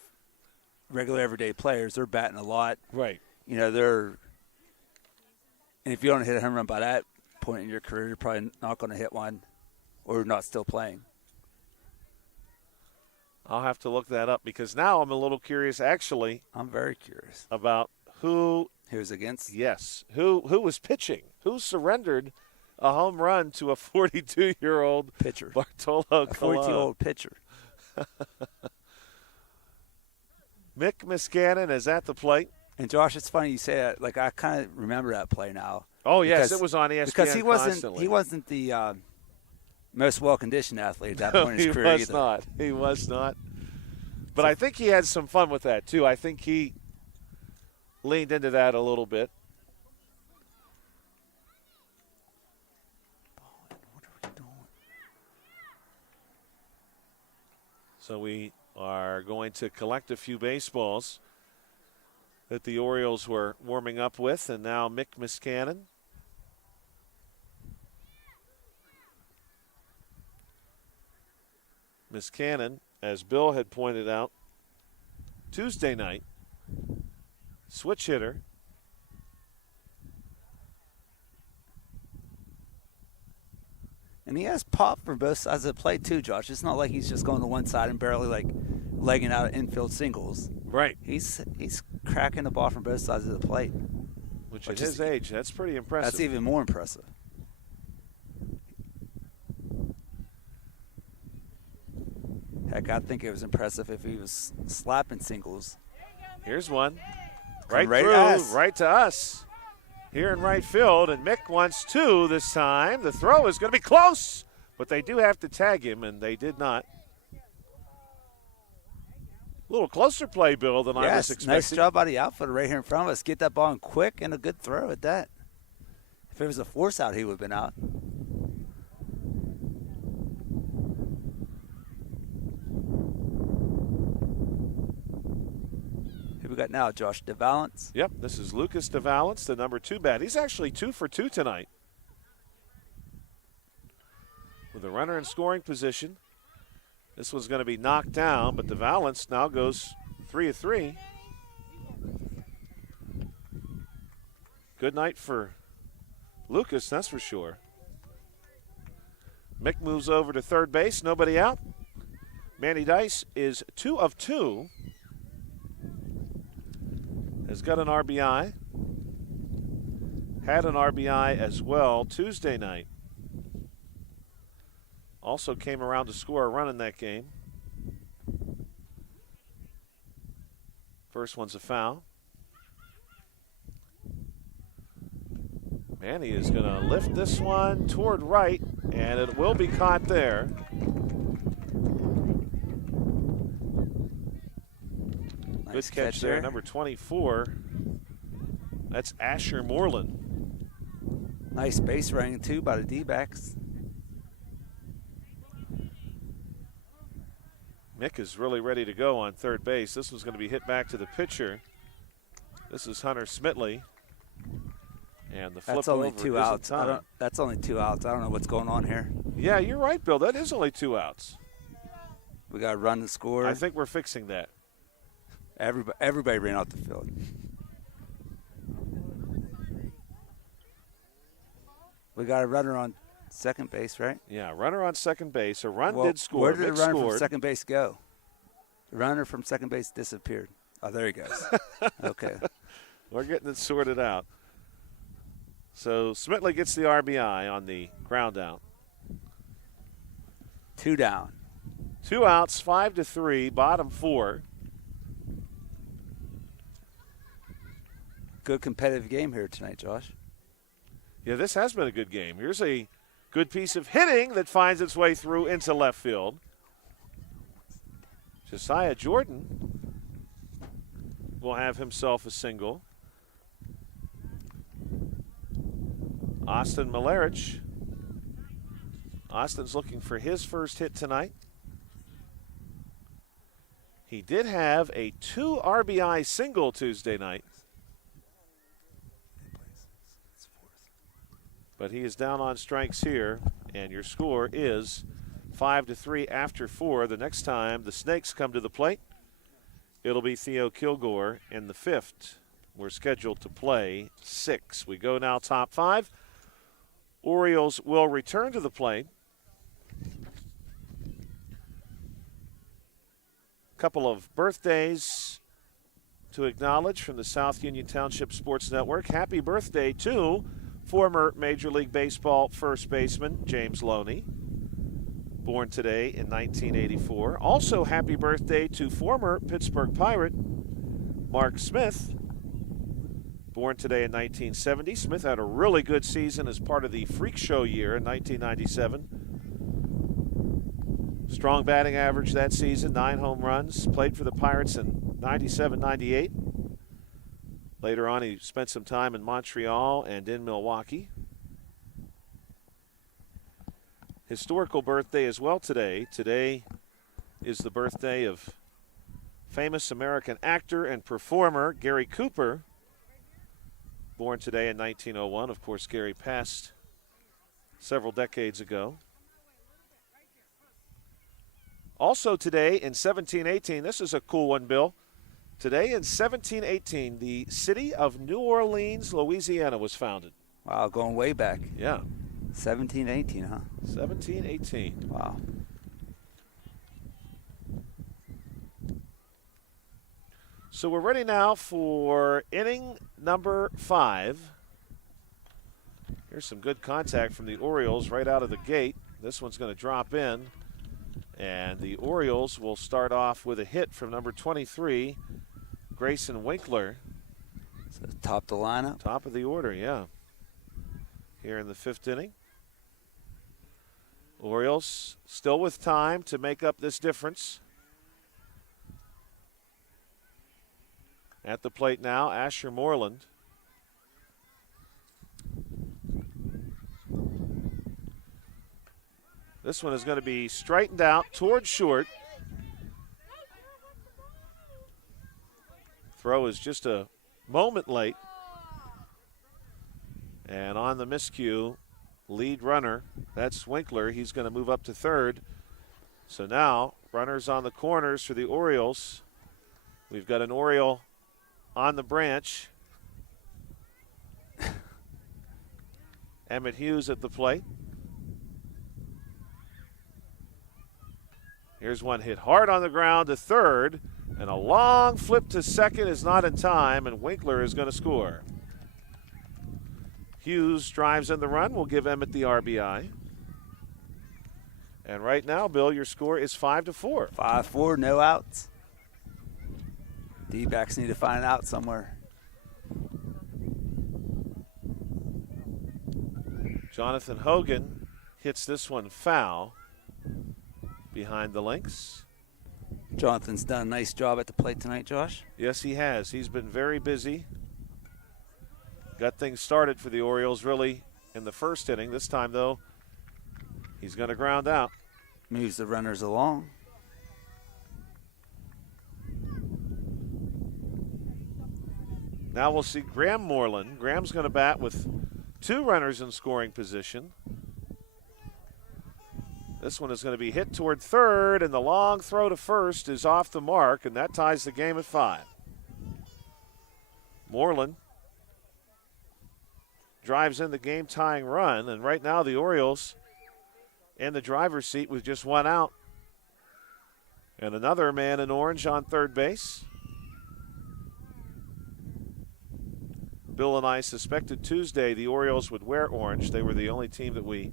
regular everyday players, they're batting a lot. Right. And if you don't hit a home run by that point in your career, you're probably not going to hit one or not still playing. I'll have to look that up because now I'm a little curious, actually. I'm very curious. About who was against? Yes. Who was pitching? Who surrendered a home run to a 42-year-old pitcher? Bartolo Colon. A 42-year-old pitcher. Mick Miscannon is at the plate. And, Josh, it's funny you say that. Like, I kind of remember that play now. Oh, yes, it was on ESPN because he constantly. wasn't the most well-conditioned athlete at that point in his career either. He was not. But I think he had some fun with that, too. I think he leaned into that a little bit. What are we doing? So we are going to collect a few baseballs that the Orioles were warming up with, and now Mick Miscannon. Miscannon, as Bill had pointed out, Tuesday night, switch hitter. And he has pop from both sides of the plate, too, Josh. It's not like he's just going to one side and barely, legging out infield singles. Right. He's cracking the ball from both sides of the plate. Which at his age, that's pretty impressive. That's even more impressive. Heck, I think it was impressive if he was slapping singles. Here's one. Right to us. Here in right field, and Mick wants two this time. The throw is going to be close, but they do have to tag him, and they did not. A little closer play, Bill, than I was expecting. Nice job by the outfielder right here in front of us. Get that ball in quick and a good throw at that. If it was a force out, he would have been out. Who we got now, Josh? DeValance? Yep, this is Lucas DeValance, the number 2 bat. He's actually 2 for 2 tonight. With a runner in scoring position. This one's going to be knocked down, but DeValance now goes 3 of 3. Good night for Lucas, that's for sure. Mick moves over to third base, nobody out. Manny Dice is 2 of 2. Has got an RBI. Had an RBI as well Tuesday night. Also came around to score a run in that game. First one's a foul. Manny is going to lift this one toward right, and it will be caught there. Nice Good catch there, number 24. That's Asher Moreland. Nice base running, too, by the D-backs. Mick is really ready to go on third base. This was going to be hit back to the pitcher. This is Hunter Smitley. And the flip That's only over 2 isn't outs. time. That's only 2 outs. I don't know what's going on here. Yeah, you're right, Bill. That is only 2 outs. We got to run and score. I think we're fixing that. Everybody ran out the field. We got a runner on second base, right? Yeah, runner on second base. A run did score. Where did the Mick runner scored. from second base go? The runner from second base disappeared. Oh, there he goes. Okay. We're getting it sorted out. So Smitley gets the RBI on the ground out. 2 down. 2 outs, 5-3, bottom 4. Good competitive game here tonight, Josh. Yeah, this has been a good game. Here's a good piece of hitting that finds its way through into left field. Josiah Jordan will have himself a single. Austin Malerich. Austin's looking for his first hit tonight. He did have a 2 RBI single Tuesday night. But he is down on strikes here, and your score is 5-3 after 4. The next time the Snakes come to the plate, it'll be Theo Kilgore in the 5th. We're scheduled to play 6. We go now top 5. Orioles will return to the plate. Couple of birthdays to acknowledge from the South Union Township Sports Network. Happy birthday to former Major League Baseball first baseman James Loney, born today in 1984. Also, happy birthday to former Pittsburgh Pirate Mark Smith, born today in 1970. Smith had a really good season as part of the Freak Show year in 1997. Strong batting average that season, 9 home runs. Played for the Pirates in 97-98. Later on, he spent some time in Montreal and in Milwaukee. Historical birthday as well today. Today is the birthday of famous American actor and performer Gary Cooper, born today in 1901. Of course, Gary passed several decades ago. Also today in 1718, this is a cool one, Bill. Today in 1718, the city of New Orleans, Louisiana was founded. Wow, going way back. Yeah. 1718, huh? 1718. Wow. So we're ready now for inning number 5. Here's some good contact from the Orioles right out of the gate. This one's going to drop in. And the Orioles will start off with a hit from number 23, Grayson Winkler. So top the lineup. Top of the order, yeah. Here in the 5th inning. Orioles still with time to make up this difference. At the plate now, Asher Moreland. This one is going to be straightened out towards short. Throw is just a moment late. And on the miscue, lead runner, that's Winkler. He's going to move up to third. So now, runners on the corners for the Orioles. We've got an Oriole on the branch. Emmett Hughes at the plate. Here's one hit hard on the ground to third, and a long flip to second is not in time, and Winkler is going to score. Hughes drives in the run. We'll give Emmett the RBI. And right now, Bill, your score is 5-4. 5-4, no outs. D-backs need to find out somewhere. Jonathan Hogan hits this one foul behind the links. Jonathan's done a nice job at the plate tonight, Josh. Yes, he has. He's been very busy. Got things started for the Orioles really in the 1st inning. This time, though, he's going to ground out. Moves the runners along. Now we'll see Graham Moreland. Graham's going to bat with 2 runners in scoring position. This one is going to be hit toward third, and the long throw to first is off the mark, and that ties the game at 5. Moreland drives in the game-tying run, and right now the Orioles in the driver's seat with just 1 out. And another man in orange on third base. Bill and I suspected Tuesday the Orioles would wear orange. They were the only team that we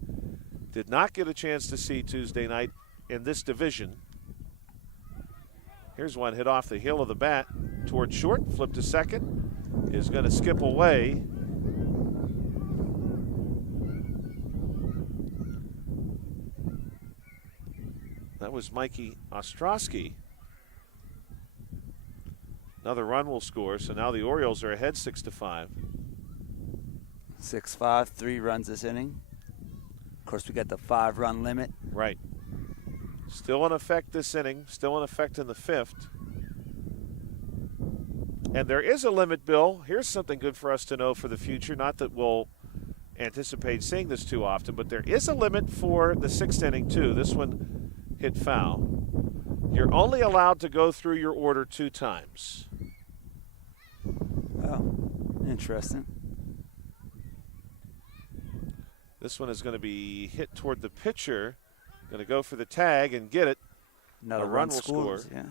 did not get a chance to see Tuesday night in this division. Here's one hit off the heel of the bat toward short, flip to second, is going to skip away. That was Mikey Ostrowski. Another run will score, so now the Orioles are ahead 6-5. 6-5, 3 runs this inning. Of course, we got the 5-run limit. Right. Still in effect this inning, still in effect in the 5th. And there is a limit, Bill. Here's something good for us to know for the future. Not that we'll anticipate seeing this too often, but there is a limit for the 6th inning, too. This one hit foul. You're only allowed to go through your order 2 times. Oh, interesting. This one is going to be hit toward the pitcher. Going to go for the tag and get it. Another a run will score. Yeah.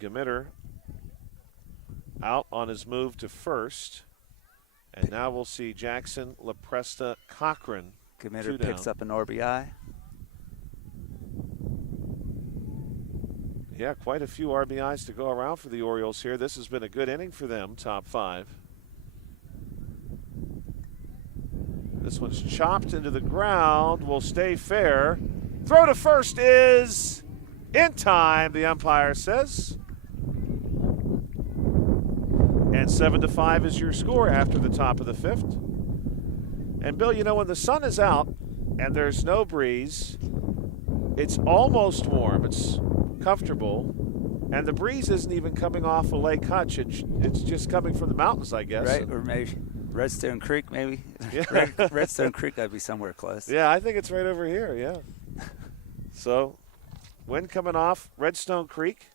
Gamitter out on his move to first. And now we'll see Jackson, LaPresta, Cochran. Gamitter picks up an RBI. Yeah, quite a few RBIs to go around for the Orioles here. This has been a good inning for them, top 5. This one's chopped into the ground, will stay fair. Throw to first is in time, the umpire says. And 7-5 is your score after the top of the 5th. And Bill, you know, when the sun is out and there's no breeze, it's almost warm. It's comfortable, and the breeze isn't even coming off of Lake Hutch. It's just coming from the mountains, I guess. Right, or maybe Redstone Creek, maybe. Yeah. Redstone Creek would be somewhere close. Yeah, I think it's right over here, yeah. So, wind coming off Redstone Creek.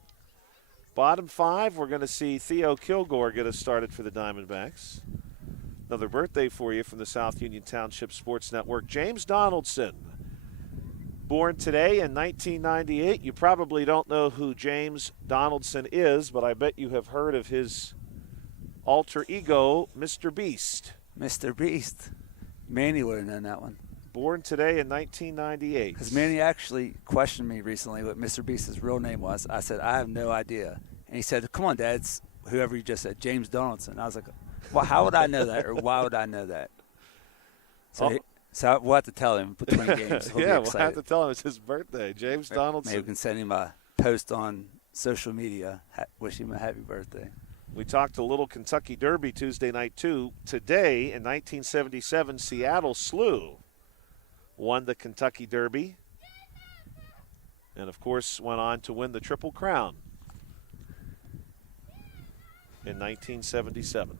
Bottom 5, we're going to see Theo Kilgore get us started for the Diamondbacks. Another birthday for you from the South Union Township Sports Network. James Donaldson. Born today in 1998. You probably don't know who James Donaldson is, but I bet you have heard of his alter ego, Mr. Beast. Mr. Beast. Manny would have known that one. Born today in 1998. Because Manny actually questioned me recently what Mr. Beast's real name was. I said, I have no idea. And he said, come on, Dad, it's whoever you just said, James Donaldson. I was like, well, how would I know that, or why would I know that? So we'll have to tell him between games. Yeah, we'll have to tell him it's his birthday. James Donaldson. Maybe we can send him a post on social media. Wish him a happy birthday. We talked a little Kentucky Derby Tuesday night, too. Today, in 1977, Seattle Slew won the Kentucky Derby and, of course, went on to win the Triple Crown in 1977.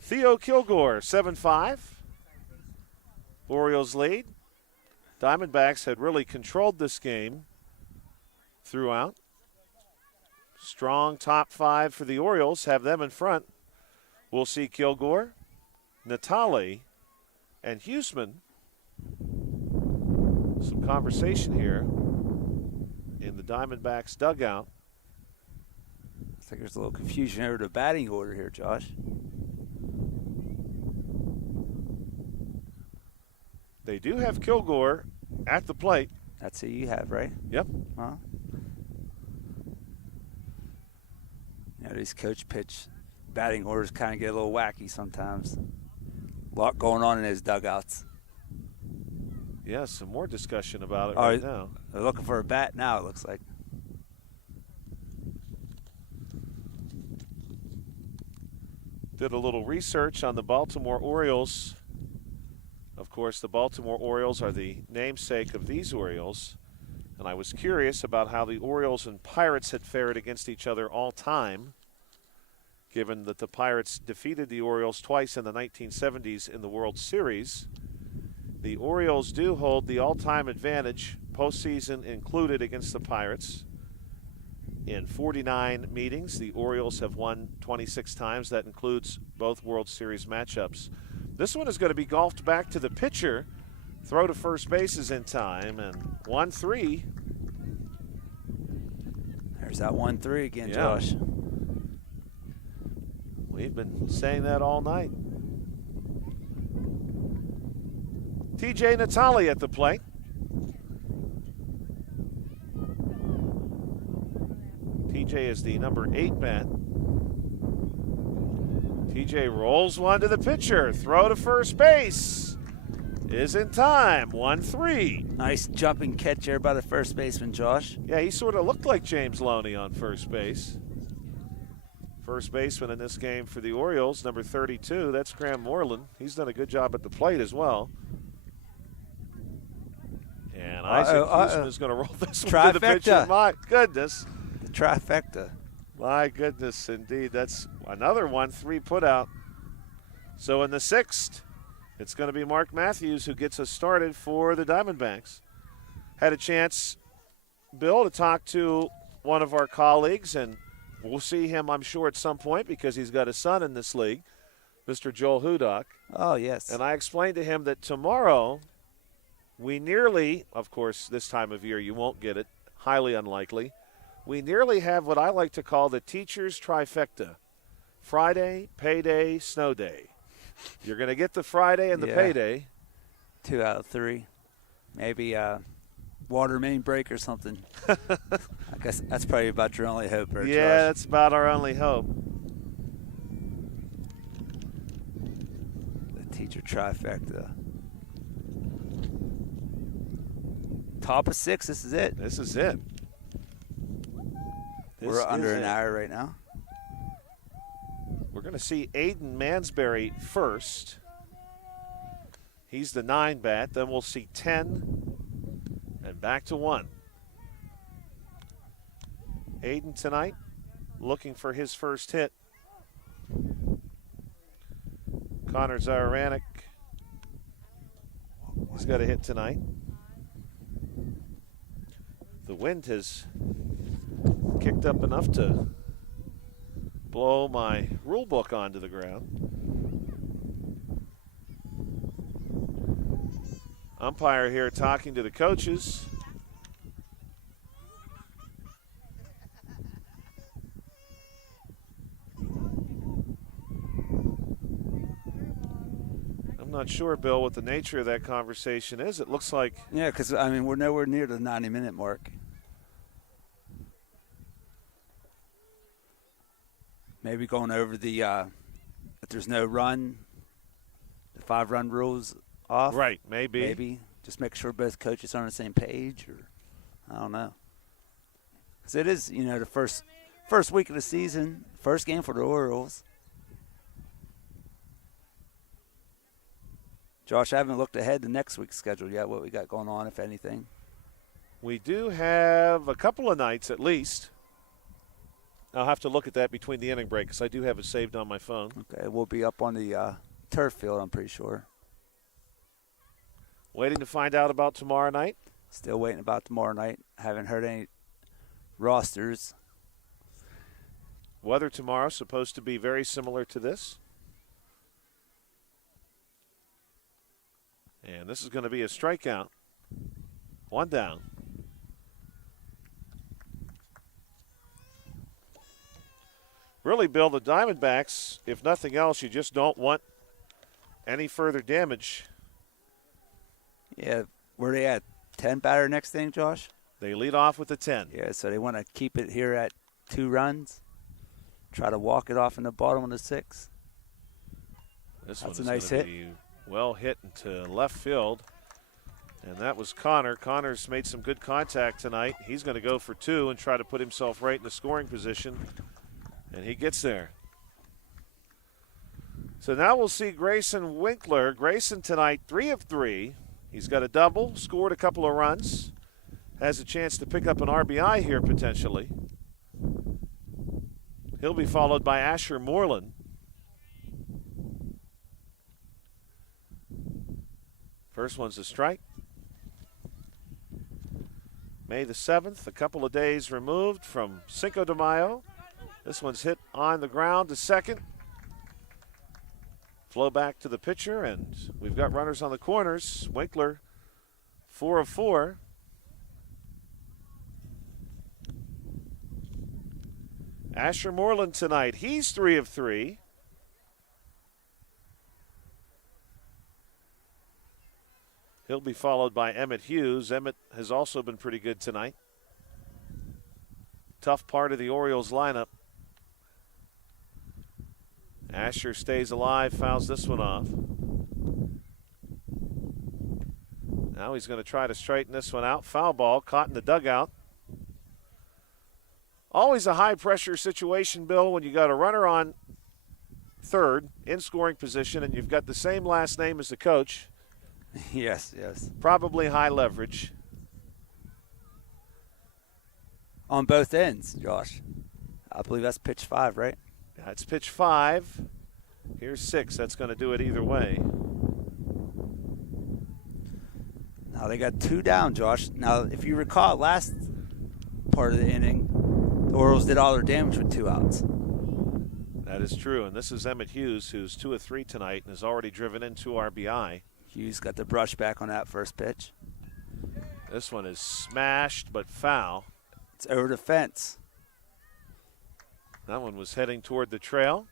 Theo Kilgore, 7-5. Orioles lead. Diamondbacks had really controlled this game throughout. Strong top 5 for the Orioles, have them in front. We'll see Kilgore, Natale, and Huseman. Some conversation here in the Diamondbacks dugout. I think there's a little confusion over the batting order here, Josh. They do have Kilgore at the plate. That's who you have, right? Yep. Well, you know, these coach pitch batting orders kind of get a little wacky sometimes. A lot going on in those dugouts. Yeah, some more discussion about it right now. They're looking for a bat now, it looks like. Did a little research on the Baltimore Orioles. Of course, the Baltimore Orioles are the namesake of these Orioles. And I was curious about how the Orioles and Pirates had fared against each other all time, given that the Pirates defeated the Orioles twice in the 1970s in the World Series. The Orioles do hold the all-time advantage, postseason included, against the Pirates. In 49 meetings, the Orioles have won 26 times. That includes both World Series matchups. This one is going to be golfed back to the pitcher. Throw to first base is in time, and 1-3. There's that 1-3 again, Yeah. Josh. We've been saying that all night. TJ Natale at the plate. TJ is the number 8 bat. TJ rolls one to the pitcher. Throw to first base is in time. 1-3. Nice jumping catch there by the first baseman, Josh. Yeah, he sort of looked like James Loney on first base. First baseman in this game for the Orioles, number 32. That's Graham Moreland. He's done a good job at the plate as well. And Isaac Houston is going to roll this one to the pitcher. My goodness. The trifecta. My goodness, indeed. That's another 1-3 put out. So in the 6th, it's going to be Mark Matthews who gets us started for the Diamondbacks. Had a chance, Bill, to talk to one of our colleagues, and we'll see him, I'm sure, at some point because he's got a son in this league, Mr. Joel Hudock. Oh, yes. And I explained to him that tomorrow we nearly, of course, this time of year you won't get it, highly unlikely, we nearly have what I like to call the teacher's trifecta. Friday, payday, snow day. You're going to get the Friday and the payday. 2 out of 3. Maybe water main break or something. I guess that's probably about your only hope, right, Yeah, Josh? that's about our only hope. The teacher trifecta. Top of 6, this is it. This is it. We're under an hour right now. We're going to see Aiden Mansberry first. He's the 9 bat. Then we'll see 10 and back to 1. Aiden tonight looking for his first hit. Connor Zararanek, he's got a hit tonight. The wind has kicked up enough to blow my rule book onto the ground. Umpire here talking to the coaches. I'm not sure, Bill, what the nature of that conversation is. It looks like... Yeah, because, I mean, we're nowhere near the 90-minute mark. Maybe going over the, if there's no run, the 5-run rule's off. Right, maybe. Maybe. Just make sure both coaches are on the same page, or I don't know. Because it is, you know, the first week of the season, first game for the Orioles. Josh, I haven't looked ahead to next week's schedule yet, what we got going on, if anything. We do have a couple of nights at least. I'll have to look at that between the inning break because I do have it saved on my phone. Okay, we'll be up on the turf field, I'm pretty sure. Waiting to find out about tomorrow night. Still waiting about tomorrow night. Haven't heard any rosters. Weather tomorrow supposed to be very similar to this. And this is going to be a strikeout. 1 down. Really, Bill, the Diamondbacks, if nothing else, you just don't want any further damage. Yeah, where they at? 10 batter next thing, Josh? They lead off with the 10. Yeah, so they want to keep it here at 2 runs. Try to walk it off in the bottom of the 6th. This That's one a is nice gonna hit. be well hit into left field. And that was Connor. Connor's made some good contact tonight. He's going to go for 2 and try to put himself right in the scoring position. And he gets there. So now we'll see Grayson Winkler. Grayson tonight, 3 of 3. He's got a double, scored a couple of runs. has a chance to pick up an RBI here potentially. He'll be followed by Asher Moreland. First one's a strike. May the 7th, a couple of days removed from Cinco de Mayo. This one's hit on the ground to second. Flow back to the pitcher, and we've got runners on the corners. Winkler, 4 of 4. Asher Moreland tonight, he's 3 of 3. He'll be followed by Emmett Hughes. Emmett has also been pretty good tonight. Tough part of the Orioles lineup. Asher stays alive, fouls this one off. Now he's going to try to straighten this one out. Foul ball caught in the dugout. Always a high-pressure situation, Bill, when you got a runner on third in scoring position and you've got the same last name as the coach. Yes. Probably high leverage. On both ends, Josh. I believe that's pitch 5, right? That's pitch 5. Here's 6. That's going to do it either way. Now they got 2 down, Josh. Now, if you recall, last part of the inning, the Orioles did all their damage with 2 outs. That is true, and this is Emmett Hughes, who's 2 of 3 tonight and has already driven in 2 RBI. Hughes got the brush back on that first pitch. This one is smashed but foul. It's over the fence. That one was heading toward the trail.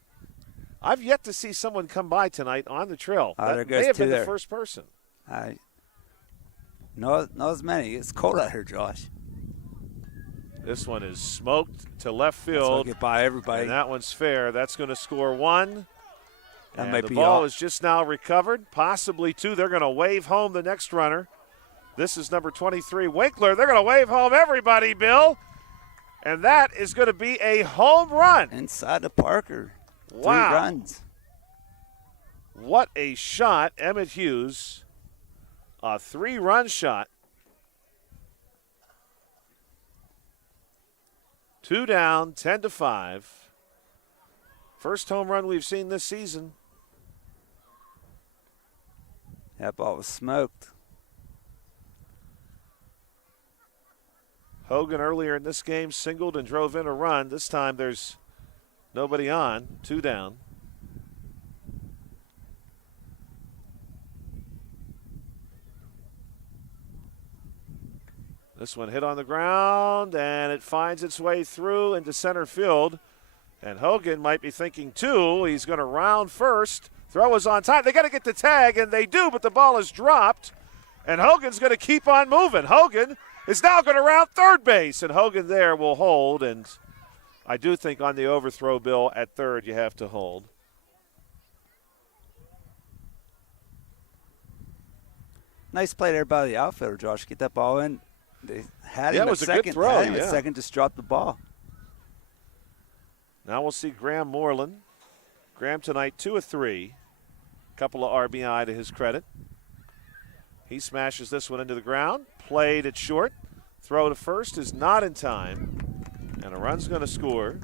I've yet to see someone come by tonight on the trail. There That goes may have 2 been there. the first person. Not as many. It's cold out here, Josh. This one is smoked to left That's field. what get by everybody. And that one's fair. That's going to score 1. That and might the be ball all. is just now recovered, possibly 2. They're going to wave home the next runner. This is number 23, Winkler. They're going to wave home everybody, Bill. And that is going to be a home run. Inside the Parker. Wow. 3 runs. What a shot, Emmett Hughes. A 3-run shot. 2 down, 10-5. First home run we've seen this season. That ball was smoked. Hogan earlier in this game singled and drove in a run. This time there's nobody on. 2 down. This one hit on the ground, and it finds its way through into center field. And Hogan might be thinking, too, he's going to round first. Throw is on time. They got to get the tag, and they do, but the ball is dropped. And Hogan's going to keep on moving. Hogan is now going to round third base, and Hogan there will hold. And I do think on the overthrow, Bill, at third you have to hold. Nice play there by the outfielder, Josh. Get that ball in. They had him Yeah, it at was a second. good throw, Had him yeah. at second, just dropped the ball. Now we'll see Graham Moreland. Graham tonight 2 of 3. Couple of RBI to his credit. He smashes this one into the ground. Played it short. Throw to first is not in time. And a run's going to score.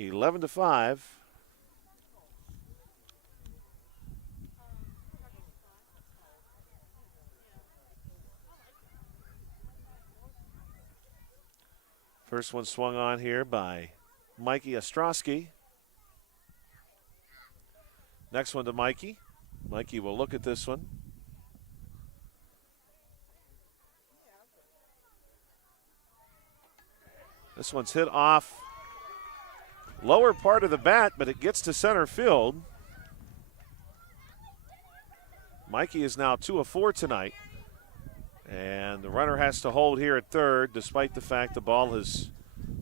(11-5). First one swung on here by Mikey Ostrowski. Next one to Mikey. Mikey will look at this one. This one's hit off lower part of the bat, but it gets to center field. Mikey is now 2 of 4 tonight. And the runner has to hold here at third, despite the fact the ball has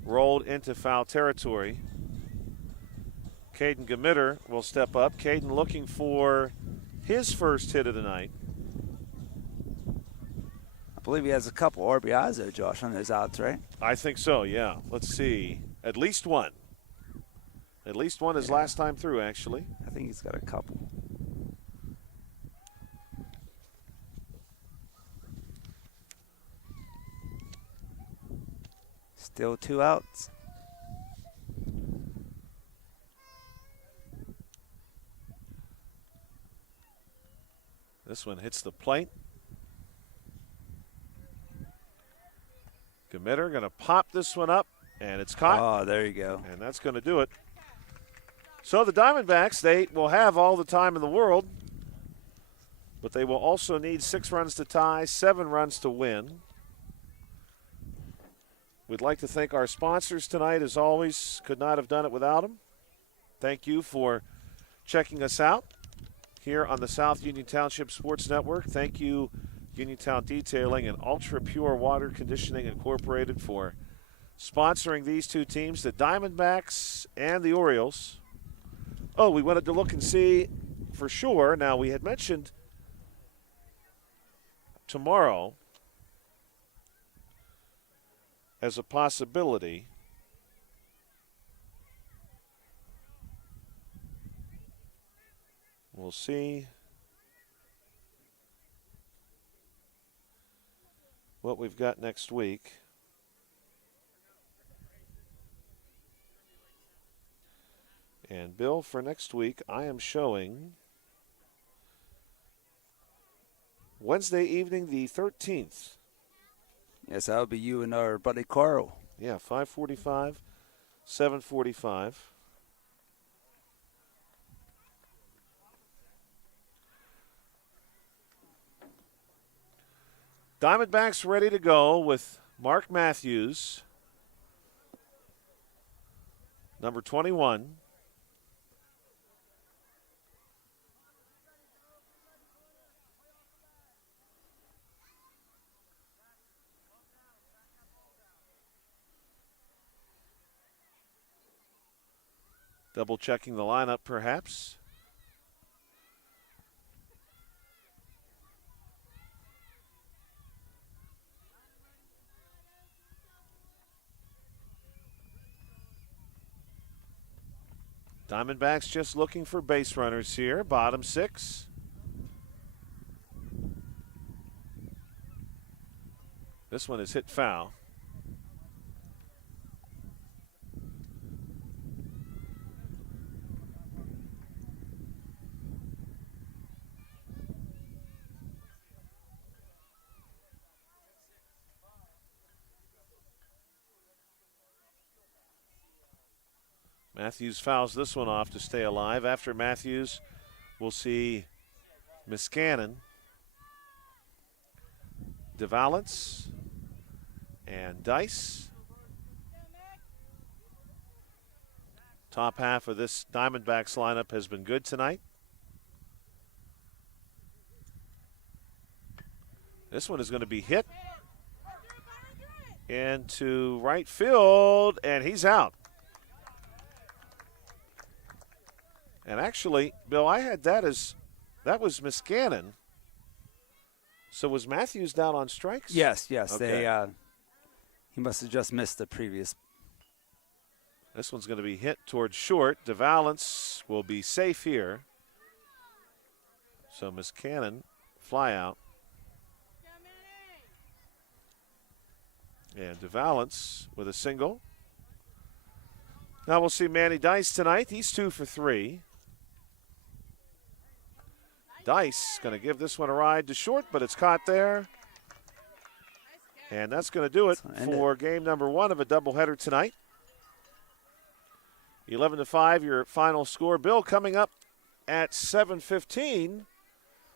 rolled into foul territory. Caden Gamitter will step up. Caden looking for his first hit of the night. I believe he has a couple RBIs there, Josh, on those outs, right? I think so, yeah. Let's see. At least one. At least one his last time through, actually. I think he's got a couple. Still 2 outs. This one hits the plate. Committer going to pop this one up, and it's caught. Oh, there you go. And that's going to do it. So the Diamondbacks, they will have all the time in the world, but they will also need 6 runs to tie, 7 runs to win. We'd like to thank our sponsors tonight, as always. Could not have done it without them. Thank you for checking us out here on the South Union Township Sports Network. Thank you, Uniontown Detailing and Ultra Pure Water Conditioning Incorporated, for sponsoring these 2 teams, the Diamondbacks and the Orioles. Oh, we wanted to look and see for sure. Now, we had mentioned tomorrow as a possibility. We'll see what we've got next week. And Bill, for next week, I am showing Wednesday evening, the 13th. Yes, that would be you and our buddy Carl. Yeah, 5:45, 7:45. Diamondbacks ready to go with Mark Matthews, number 21. Double checking the lineup, perhaps. Diamondbacks just looking for base runners here. Bottom 6. This one is hit foul. Matthews fouls this one off to stay alive. After Matthews, we'll see Miscannon, DeValance, and Dice. Top half of this Diamondbacks lineup has been good tonight. This one is going to be hit into right field, and he's out. And actually, Bill, I had that was Miscannon. So was Matthews down on strikes? Yes. Okay. He must have just missed the previous. This one's going to be hit towards short. DeValance will be safe here. So Miscannon, fly out. And DeValance with a single. Now we'll see Manny Dice tonight. He's 2 for 3. Dice going to give this one a ride to short, but it's caught there. And that's going to do it for game number 1 of a doubleheader tonight. 11-5, your final score. Bill, coming up at 7:15,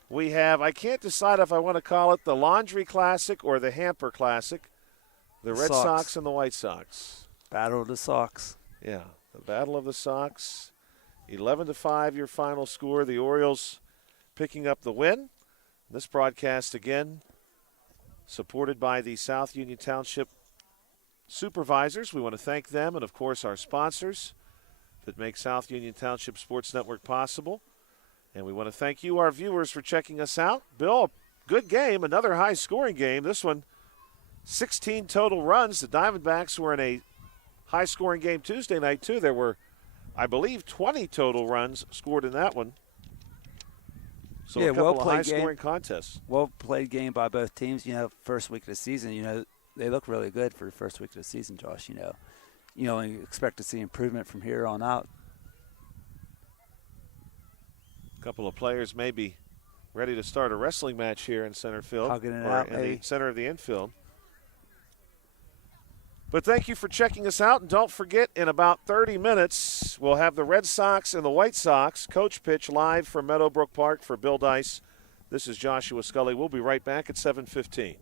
we have, I can't decide if I want to call it the Laundry Classic or the Hamper Classic, the Red Sox and the White Sox. Battle of the Sox. Yeah, the Battle of the Sox. 11-5, your final score. The Orioles picking up the win. This broadcast, again, supported by the South Union Township supervisors. We want to thank them and, of course, our sponsors that make South Union Township Sports Network possible. And we want to thank you, our viewers, for checking us out. Bill, good game, another high-scoring game. This one, 16 total runs. The Diamondbacks were in a high-scoring game Tuesday night, too. There were, I believe, 20 total runs scored in that one. So a couple of high-scoring contests. Well-played game by both teams. You know, first week of the season, you know, they look really good for the first week of the season, Josh. You only expect to see improvement from here on out. A couple of players maybe ready to start a wrestling match here in center field, Hugging it or out, in the maybe. center of the infield. But thank you for checking us out, and don't forget, in about 30 minutes, we'll have the Red Sox and the White Sox coach pitch live from Meadowbrook Park for Bill Dice. This is Joshua Scully. We'll be right back at 7:15.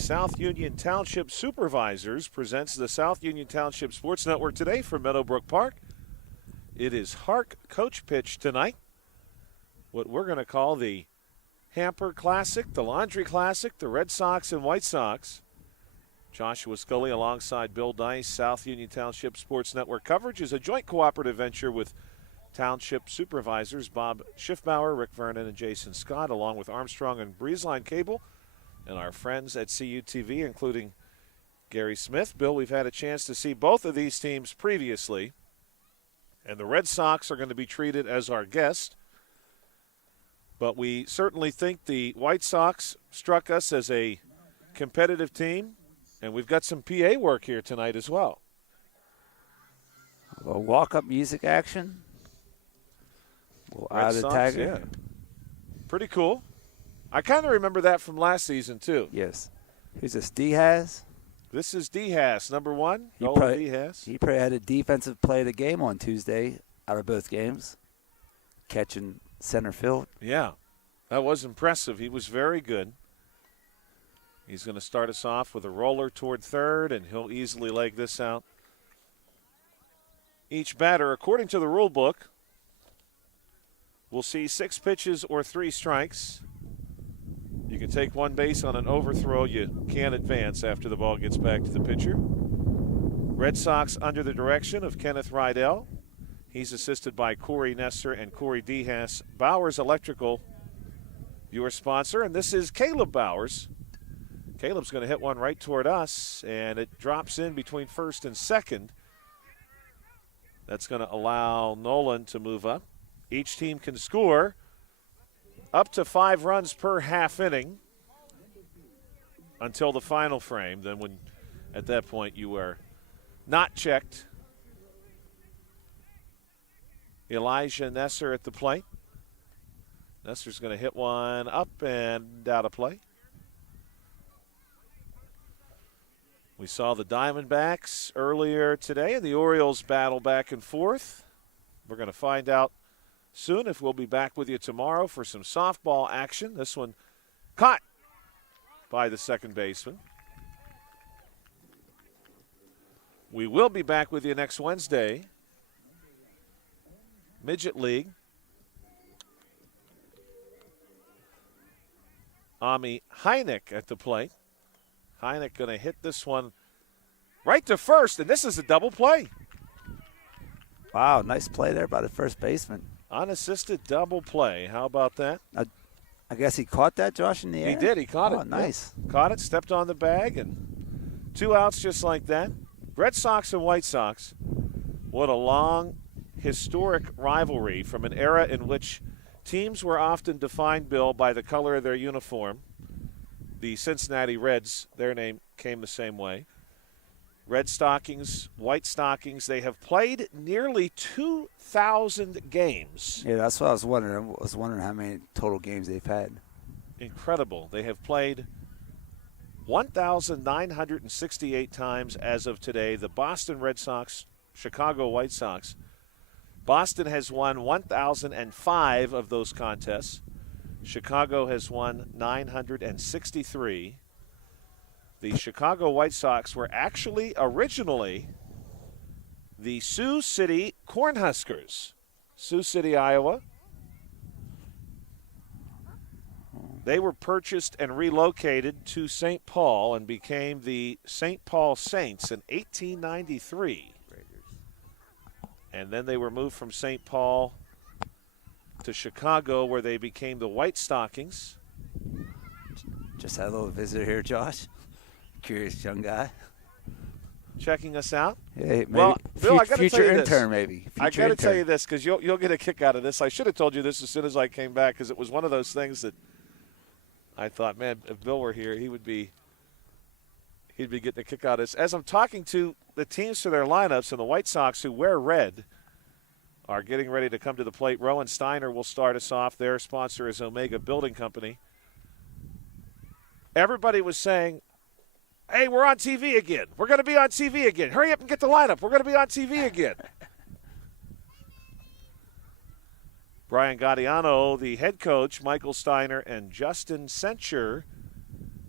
South Union Township Supervisors presents the South Union Township Sports Network today from Meadowbrook Park. It is HARC Coach Pitch tonight. What we're going to call the Hamper Classic, the Laundry Classic, the Red Sox and White Sox. Joshua Scully alongside Bill Dice. South Union Township Sports Network coverage is a joint cooperative venture with Township Supervisors Bob Schiffbauer, Rick Vernon, and Jason Scott, along with Armstrong and Breezeline Cable and our friends at CUTV, including Gary Smith. Bill, we've had a chance to see both of these teams previously, and the Red Sox are going to be treated as our guest. But we certainly think the White Sox struck us as a competitive team, and we've got some PA work here tonight as well. A walk-up music action. We'll Red Sox, yeah. Pretty cool. I kind of remember that from last season, too. Yes. Who's this, D-Has? This is D-Has, number one. He probably had a defensive play of the game on Tuesday out of both games, catching center field. Yeah, that was impressive. He was very good. He's going to start us off with a roller toward third, and he'll easily leg this out. Each batter, according to the rule book, will see 6 pitches or 3 strikes. You can take one base on an overthrow. You can't advance after the ball gets back to the pitcher. Red Sox under the direction of Kenneth Rydell. He's assisted by Corey Nesser and Corey Dehas. Bowers Electrical, your sponsor. And this is Caleb Bowers. Caleb's going to hit one right toward us, and it drops in between first and second. That's going to allow Nolan to move up. Each team can score up to 5 runs per half inning until the final frame. Then when, at that point, you are not checked. Elijah Nesser at the plate. Nesser's going to hit one up and out of play. We saw the Diamondbacks earlier today, and the Orioles battle back and forth. We're going to find out soon if we'll be back with you tomorrow for some softball action. This one caught by the second baseman. We will be back with you next Wednesday. Midget League. Ami Heineck at the plate. Heineck going to hit this one right to first, and this is a double play. Wow, nice play there by the first baseman. Unassisted double play. How about that? I guess he caught that, Josh, in the air? He did. He caught it. Oh, nice. Yeah. Caught it, stepped on the bag, and 2 outs just like that. Red Sox and White Sox. What a long, historic rivalry from an era in which teams were often defined, Bill, by the color of their uniform. The Cincinnati Reds, their name came the same way. Red Stockings, White Stockings, they have played nearly 2,000 games. Yeah, that's what I was wondering. I was wondering how many total games they've had. Incredible. They have played 1,968 times as of today. The Boston Red Sox, Chicago White Sox. Boston has won 1,005 of those contests. Chicago has won 963. The Chicago White Sox were actually originally the Sioux City Cornhuskers, Sioux City, Iowa. They were purchased and relocated to St. Paul and became the St. Paul Saints in 1893. And then they were moved from St. Paul to Chicago, where they became the White Stockings. Just had a little visitor here, Josh. Curious young guy. Checking us out. Yeah, maybe. Well, Bill, I got to tell you this. Future intern, maybe. I got to tell you this because you'll get a kick out of this. I should have told you this as soon as I came back because it was one of those things that I thought, man, if Bill were here, he'd be getting a kick out of this. As I'm talking to the teams for their lineups, and the White Sox, who wear red, are getting ready to come to the plate. Rowan Steiner will start us off. Their sponsor is Omega Building Company. Everybody was saying, hey, we're on TV again. We're going to be on TV again. Hurry up and get the lineup. We're going to be on TV again. Brian Gaudiano, the head coach, Michael Steiner, and Justin Sencher,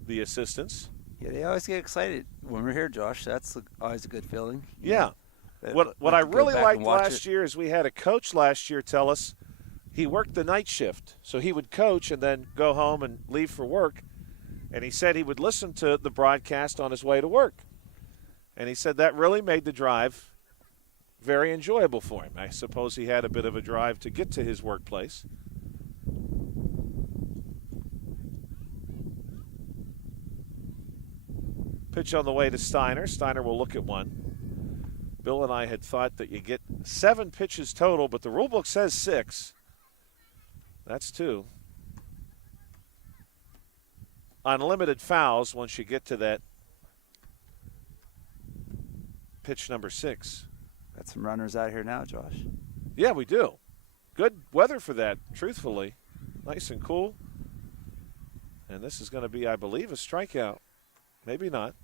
the assistants. Yeah, they always get excited when we're here, Josh. That's always a good feeling. Yeah. What I really liked last year is we had a coach last year tell us he worked the night shift. So he would coach and then go home and leave for work. And he said he would listen to the broadcast on his way to work. And he said that really made the drive very enjoyable for him. I suppose he had a bit of a drive to get to his workplace. Pitch on the way to Steiner. Steiner will look at one. Bill and I had thought that you get 7 pitches total, but the rule book says 6. That's 2. Unlimited fouls once you get to that pitch number 6. Got some runners out here now, Josh. Yeah, we do. Good weather for that, truthfully. Nice and cool. And this is going to be, I believe, a strikeout. Maybe not.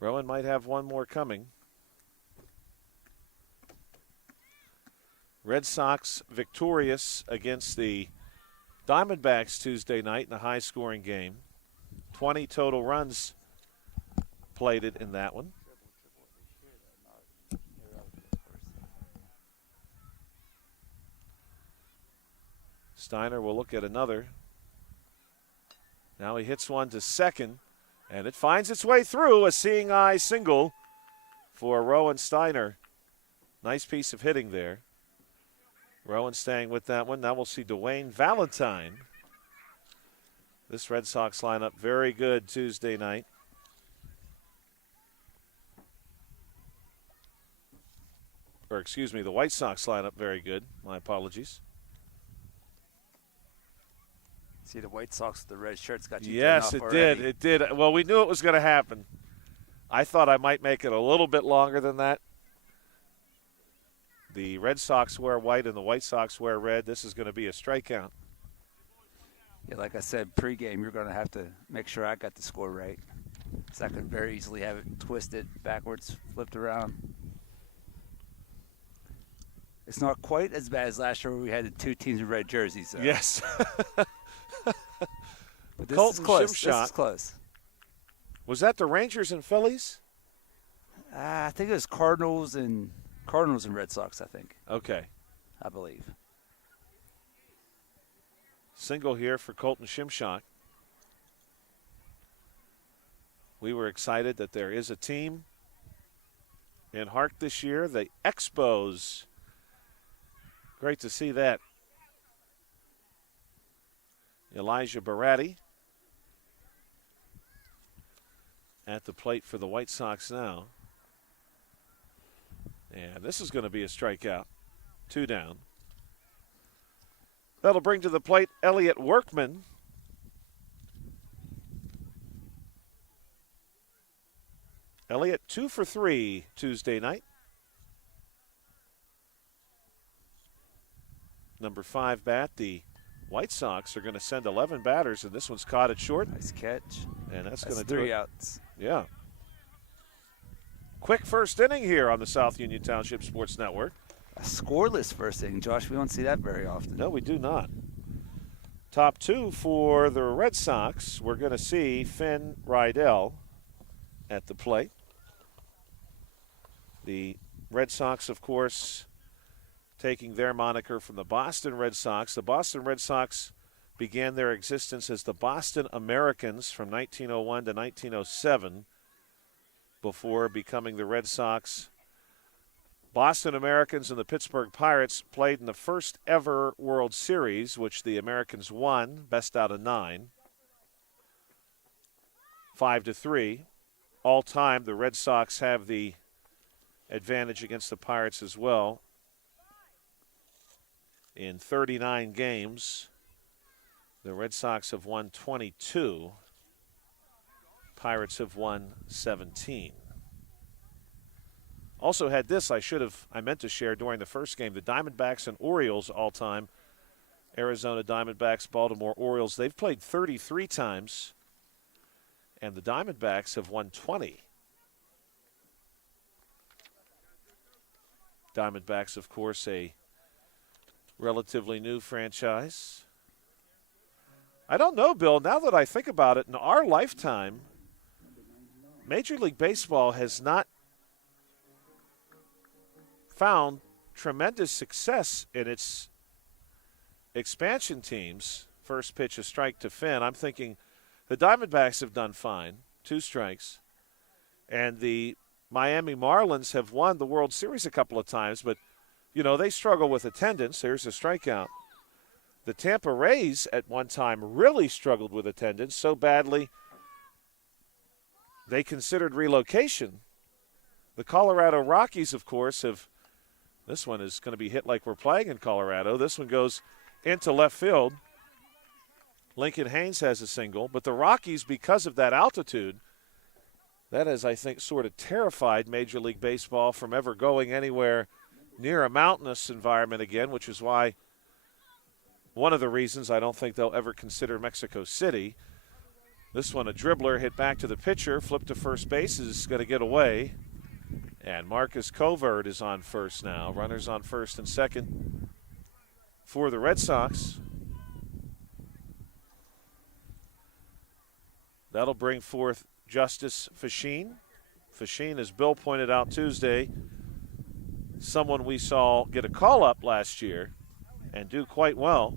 Rowan might have one more coming. Red Sox victorious against the Diamondbacks Tuesday night in a high-scoring game. 20 total runs plated in that one. Steiner will look at another. Now he hits one to second, and it finds its way through. A seeing eye single for Rowan Steiner. Nice piece of hitting there. Rowan staying with that one. Now we'll see Dwayne Valentine. This Red Sox lineup very good Tuesday night. Or excuse me, the White Sox lineup very good. My apologies. See the White Sox with the red shirts got you. Yes, it did. It did. Well, we knew it was going to happen. I thought I might make it a little bit longer than that. The Red Sox wear white and the White Sox wear red. This is going to be a strikeout. Yeah, like I said, pregame, you're going to have to make sure I got the score right. Because I could very easily have it twisted backwards, flipped around. It's not quite as bad as last year where we had the 2 teams in red jerseys. So. Yes. But this Colton is close. Shimshot. This is close. Was that the Rangers and Phillies? I think it was Cardinals and Red Sox, I think. Okay. I believe. Single here for Colton Shimshot. We were excited that there is a team in HARC this year, the Expos. Great to see that. Elijah Baratti at the plate for the White Sox now. And this is going to be a strikeout. 2 down. That'll bring to the plate Elliott Workman. Elliott 2 for 3 Tuesday night. Number 5 bat, the White Sox are going to send 11 batters, and this one's caught at short. Nice catch. And that's going to do 3 it. outs. Yeah. Quick first inning here on the South Union Township Sports Network. A scoreless first inning, Josh. We don't see that very often. No, we do not. Top 2 for the Red Sox. We're going to see Finn Rydell at the plate. The Red Sox, of course, taking their moniker from the Boston Red Sox. The Boston Red Sox began their existence as the Boston Americans from 1901 to 1907 before becoming the Red Sox. Boston Americans and the Pittsburgh Pirates played in the first ever World Series, which the Americans won, best out of 9, 5-3. All time, the Red Sox have the advantage against the Pirates as well. In 39 games, the Red Sox have won 22. Pirates have won 17. Also had this I meant to share during the first game. The Diamondbacks and Orioles all time. Arizona Diamondbacks, Baltimore Orioles. They've played 33 times, and the Diamondbacks have won 20. Diamondbacks, of course, a relatively new franchise. I don't know, Bill. Now that I think about it, in our lifetime, Major League Baseball has not found tremendous success in its expansion teams. First pitch, a strike to Finn. I'm thinking the Diamondbacks have done fine, 2 strikes. And the Miami Marlins have won the World Series a couple of times, but, they struggle with attendance. There's a strikeout. The Tampa Rays at one time really struggled with attendance so badly they considered relocation. The Colorado Rockies, of course, this one is going to be hit like we're playing in Colorado. This one goes into left field. Lincoln Haynes has a single, but the Rockies, because of that altitude, that has, I think, sort of terrified Major League Baseball from ever going anywhere near a mountainous environment again, which is why one of the reasons I don't think they'll ever consider Mexico City. This one, a dribbler hit back to the pitcher, flipped to first base, is going to get away. And Marcus Covert is on first now. Runners on first and second for the Red Sox. That'll bring forth Justice Fasheen. Fasheen, as Bill pointed out Tuesday, someone we saw get a call-up last year and do quite well.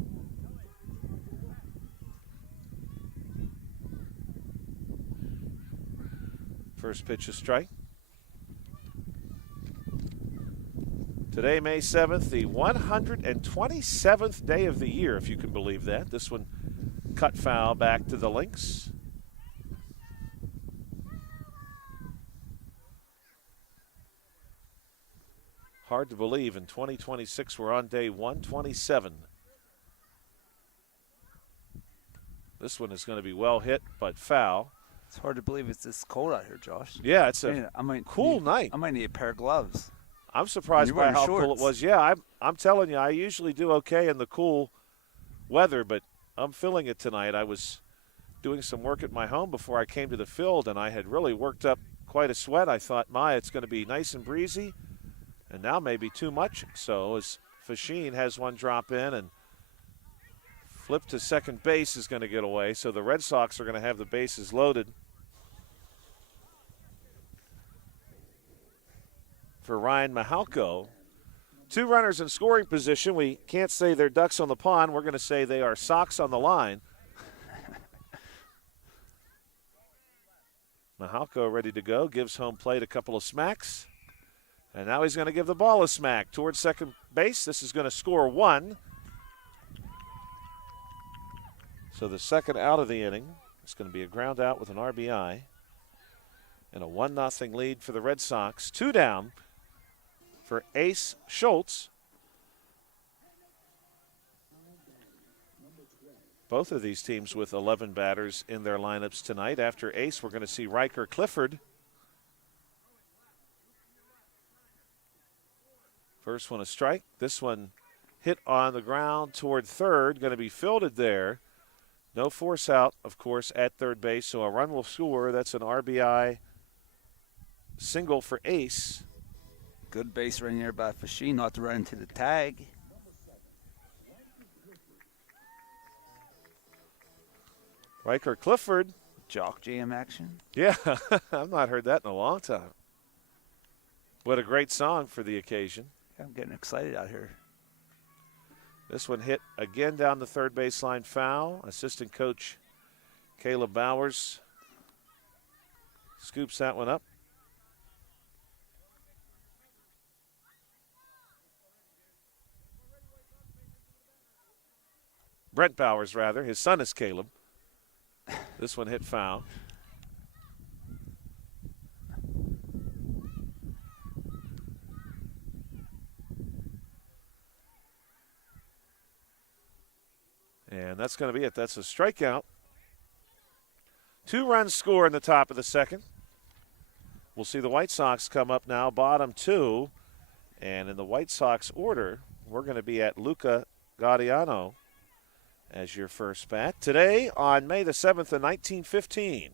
First pitch, a strike. Today, May 7th, the 127th day of the year, if you can believe that. This one cut foul back to the Lynx. Hard to believe in 2026 we're on day 127. This one is going to be well hit, but foul. It's hard to believe it's this cold out here, Josh. Yeah, it's a cool night. I might need a pair of gloves. I'm surprised by how cool it was. Yeah, I'm telling you, I usually do okay in the cool weather, but I'm feeling it tonight. I was doing some work at my home before I came to the field, and I had really worked up quite a sweat. I thought, it's going to be nice and breezy, and now maybe too much. So as Fasheen has one drop in and flip to second base is going to get away, so the Red Sox are going to have the bases loaded for Ryan Mahalko. 2 runners in scoring position. We can't say they're ducks on the pond. We're going to say they are socks on the line. Mahalko ready to go. Gives home plate a couple of smacks. And now he's going to give the ball a smack towards second base. This is going to score 1. So the second out of the inning. It's going to be a ground out with an RBI. And a 1-0 lead for the Red Sox. 2 down for Ace Schultz. Both of these teams with 11 batters in their lineups tonight. After Ace, we're going to see Riker Clifford. First one a strike. This one hit on the ground toward third. Going to be fielded there. No force out, of course, at third base, so a run will score. That's an RBI single for Ace. Good base running there by Fasheen, not to run into the tag. Riker Clifford. Jock jam action. Yeah, I've not heard that in a long time. What a great song for the occasion. I'm getting excited out here. This one hit again down the third baseline, foul. Assistant coach Caleb Bowers scoops that one up. Brent Bowers, rather. His son is Caleb. This one hit foul. And that's going to be it. That's a strikeout. 2 runs score in the top of the second. We'll see the White Sox come up now, bottom 2. And in the White Sox order, we're going to be at Luca Gaudiano as your first bat. Today, on May the 7th of 1915,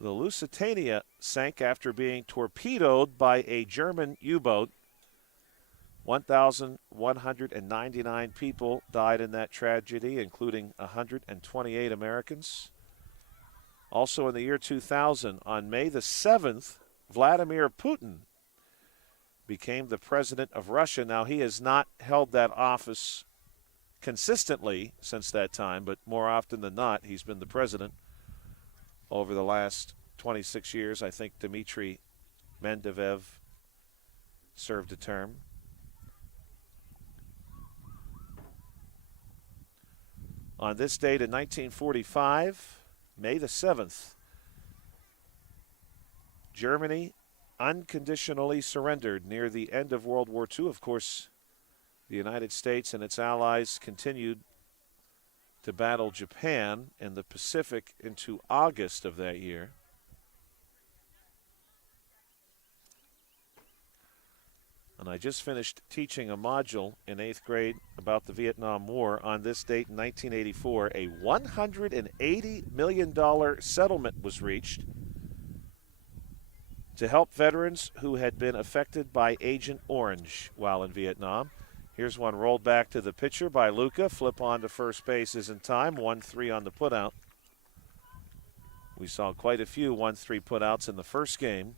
the Lusitania sank after being torpedoed by a German U-boat. 1,199 people died in that tragedy, including 128 Americans. Also in the year 2000, on May the 7th, Vladimir Putin became the president of Russia. Now, he has not held that office consistently since that time, but more often than not, he's been the president over the last 26 years. I think Dmitry Medvedev served a term. On this date in 1945, May the 7th, Germany unconditionally surrendered near the end of World War II. Of course, the United States and its allies continued to battle Japan in the Pacific into August of that year. And I just finished teaching a module in 8th grade about the Vietnam War. On this date in 1984, a $180 million settlement was reached to help veterans who had been affected by Agent Orange while in Vietnam. Here's one rolled back to the pitcher by Luca. Flip on to first base is in time. 1-3 on the putout. We saw quite a few 1-3 putouts in the first game.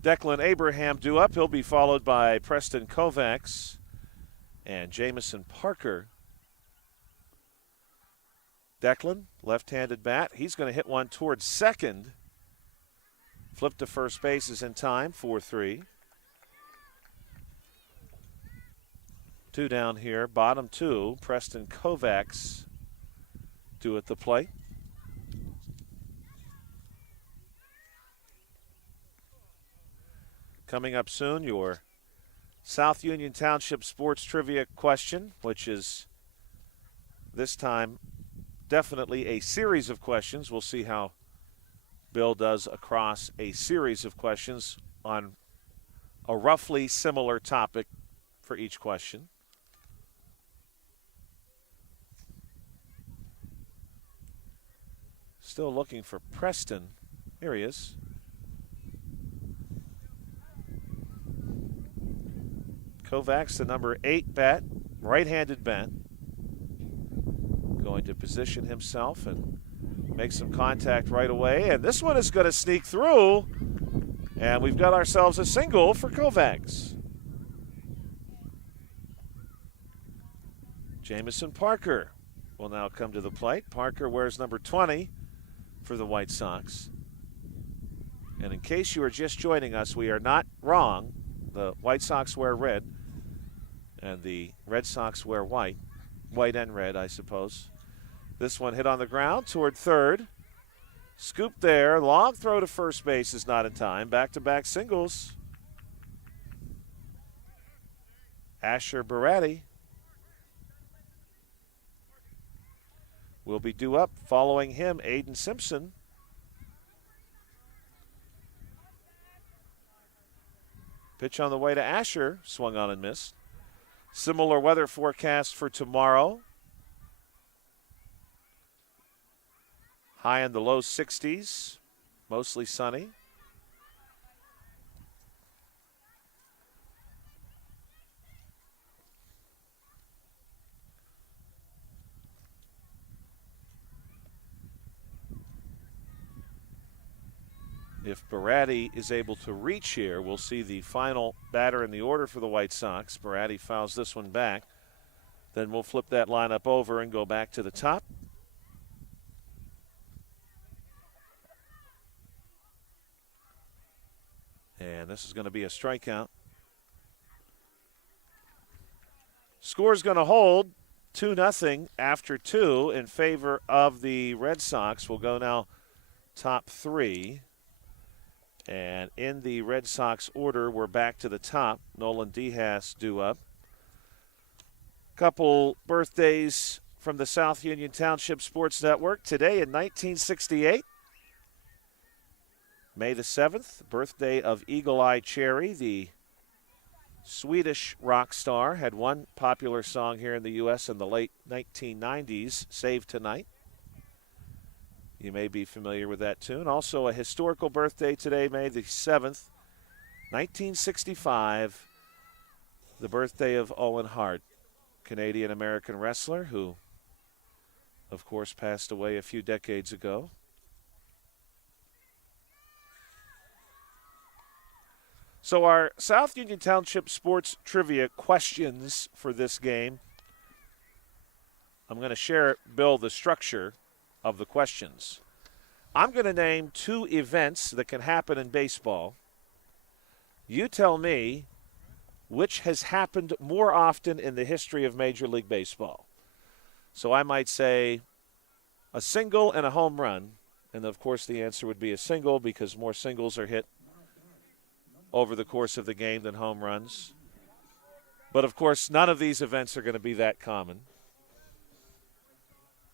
Declan Abraham due up. He'll be followed by Preston Kovacs and Jamison Parker. Declan, left-handed bat. He's going to hit one towards second. Flip to first base is in time. 4-3. 2 down here. Bottom 2. Preston Kovacs due at the plate. Coming up soon, your South Union Township Sports Trivia question, which is this time definitely a series of questions. We'll see how Bill does across a series of questions on a roughly similar topic for each question. Still looking for Preston. Here he is. Kovacs, the number 8 bat, right-handed bat, going to position himself and make some contact right away. And this one is going to sneak through. And we've got ourselves a single for Kovacs. Jamison Parker will now come to the plate. Parker wears number 20 for the White Sox. And in case you are just joining us, we are not wrong. The White Sox wear red, and the Red Sox wear white. White and red, I suppose. This one hit on the ground toward third. Scoop there. Long throw to first base is not in time. Back-to-back singles. Asher Baratti will be due up. Following him, Aiden Simpson. Pitch on the way to Asher. Swung on and missed. Similar weather forecast for tomorrow. High in the low 60s. Mostly sunny. If Baratti is able to reach here, we'll see the final batter in the order for the White Sox. Baratti fouls this one back. Then we'll flip that lineup over and go back to the top. And this is going to be a strikeout. Score's going to hold 2-0 after 2 in favor of the Red Sox. We'll go now top 3. And in the Red Sox order, we're back to the top. Nolan Diaz due up. Couple birthdays from the South Union Township Sports Network. Today in 1968, May the 7th, birthday of Eagle Eye Cherry, the Swedish rock star. Had one popular song here in the U.S. in the late 1990s, Save Tonight. You may be familiar with that tune. Also a historical birthday today, May the 7th, 1965, the birthday of Owen Hart, Canadian-American wrestler who of course, passed away a few decades ago. So our South Union Township sports trivia questions for this game. I'm going to share, Bill, the structure of the questions. I'm going to name 2 events that can happen in baseball. You tell me which has happened more often in the history of Major League Baseball. So I might say a single and a home run, and of course the answer would be a single because more singles are hit over the course of the game than home runs. But of course, none of these events are going to be that common.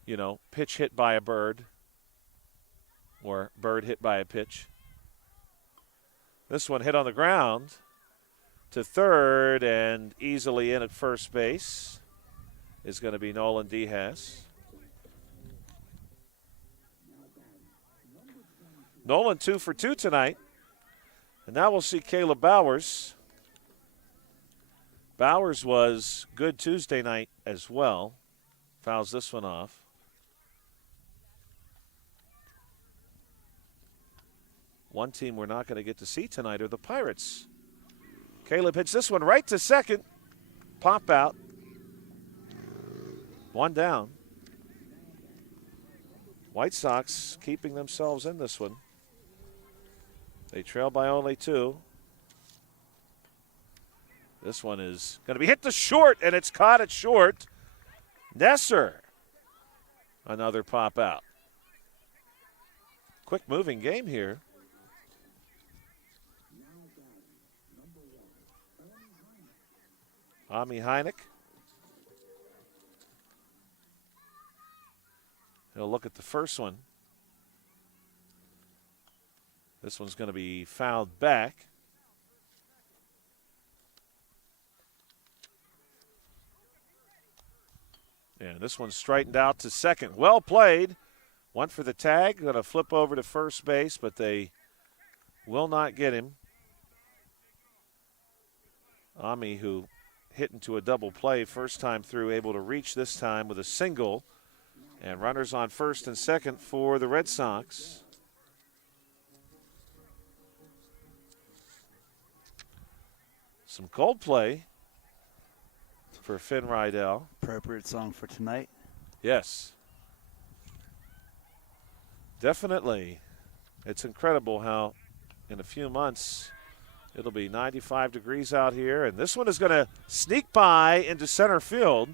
You know, pitch hit by a bird or bird hit by a pitch. This one hit on the ground to third and easily in at first base is going to be Nolan Diaz. Nolan 2 for 2 tonight. And now we'll see Caleb Bowers. Bowers was good Tuesday night as well. Fouls this one off. One team we're not going to get to see tonight are the Pirates. Caleb hits this one right to second. Pop out. One down. White Sox keeping themselves in this one. They trail by only 2. This one is going to be hit to short, and it's caught at short. Nesser. Another pop out. Quick moving game here. Ami Heineck. He'll look at the first one. This one's going to be fouled back. And this one's straightened out to second. Well played. One for the tag. Going to flip over to first base, but they will not get him. Ami, who hit into a double play first time through, able to reach this time with a single. And runners on first and second for the Red Sox. Some Coldplay for Finn Rydell. Appropriate song for tonight. Yes. Definitely. It's incredible how in a few months it'll be 95 degrees out here. And this one is going to sneak by into center field.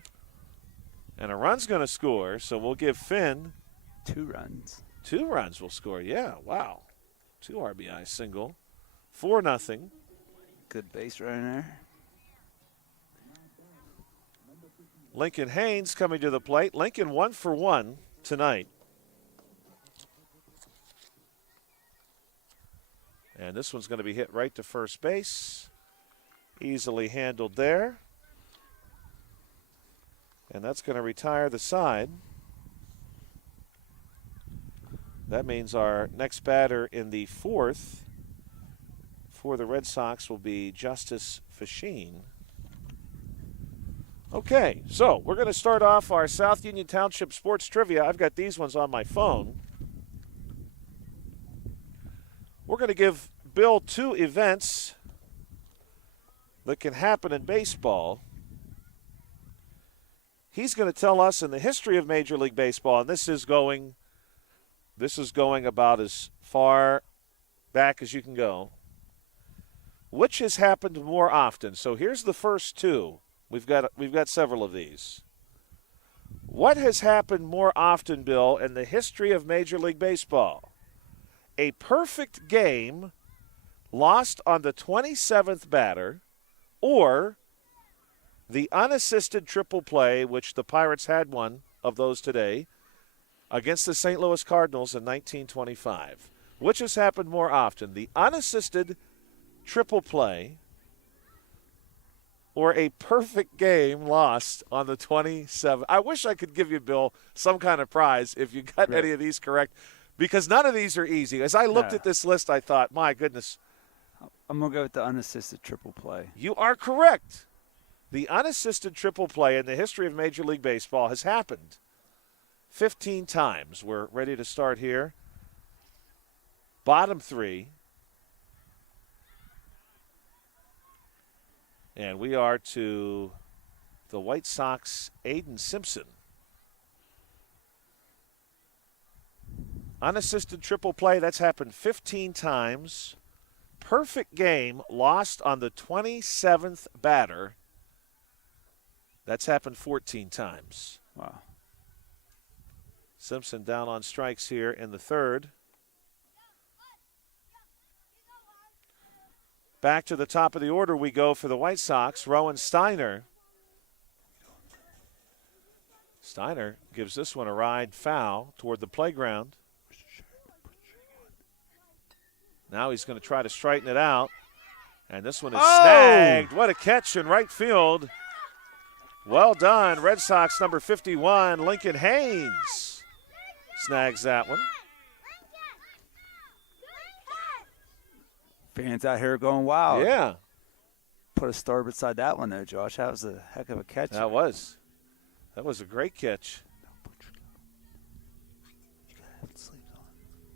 And a run's going to score. So we'll give Finn 2 runs. 2 runs will score. Yeah, wow. 2 RBI single. 4-0. Good base runner. Lincoln Haynes coming to the plate. Lincoln 1 for 1 tonight. And this one's going to be hit right to first base. Easily handled there. And that's going to retire the side. That means our next batter in the 4th for the Red Sox will be Justice Fasheen. Okay, so we're going to start off our South Union Township Sports Trivia. I've got these ones on my phone. We're going to give Bill 2 events that can happen in baseball. He's going to tell us in the history of Major League Baseball, and this is going about as far back as you can go, which has happened more often. So here's the first 2. We've got several of these. What has happened more often, Bill, in the history of Major League Baseball? A perfect game lost on the 27th batter, or the unassisted triple play, which the Pirates had one of those today, against the St. Louis Cardinals in 1925. Which has happened more often? The unassisted triple play or a perfect game lost on the 27th? I wish I could give you, Bill, some kind of prize if you got any of these correct, because none of these are easy. As I looked at this list, I thought, my goodness. I'm going to go with the unassisted triple play. You are correct. The unassisted triple play in the history of Major League Baseball has happened 15 times. We're ready to start here. Bottom 3. And we are to the White Sox, Aiden Simpson. Unassisted triple play, that's happened 15 times. Perfect game, lost on the 27th batter. That's happened 14 times. Wow. Simpson down on strikes here in the third. Back to the top of the order we go for the White Sox. Rowan Steiner. Steiner gives this one a ride foul toward the playground. Now he's going to try to straighten it out. And this one is snagged. What a catch in right field. Well done. Red Sox number 51, Lincoln Haynes, snags that one. Fans out here going wild. Yeah. Put a star beside that one there, Josh. That was a heck of a catch. That was a great catch.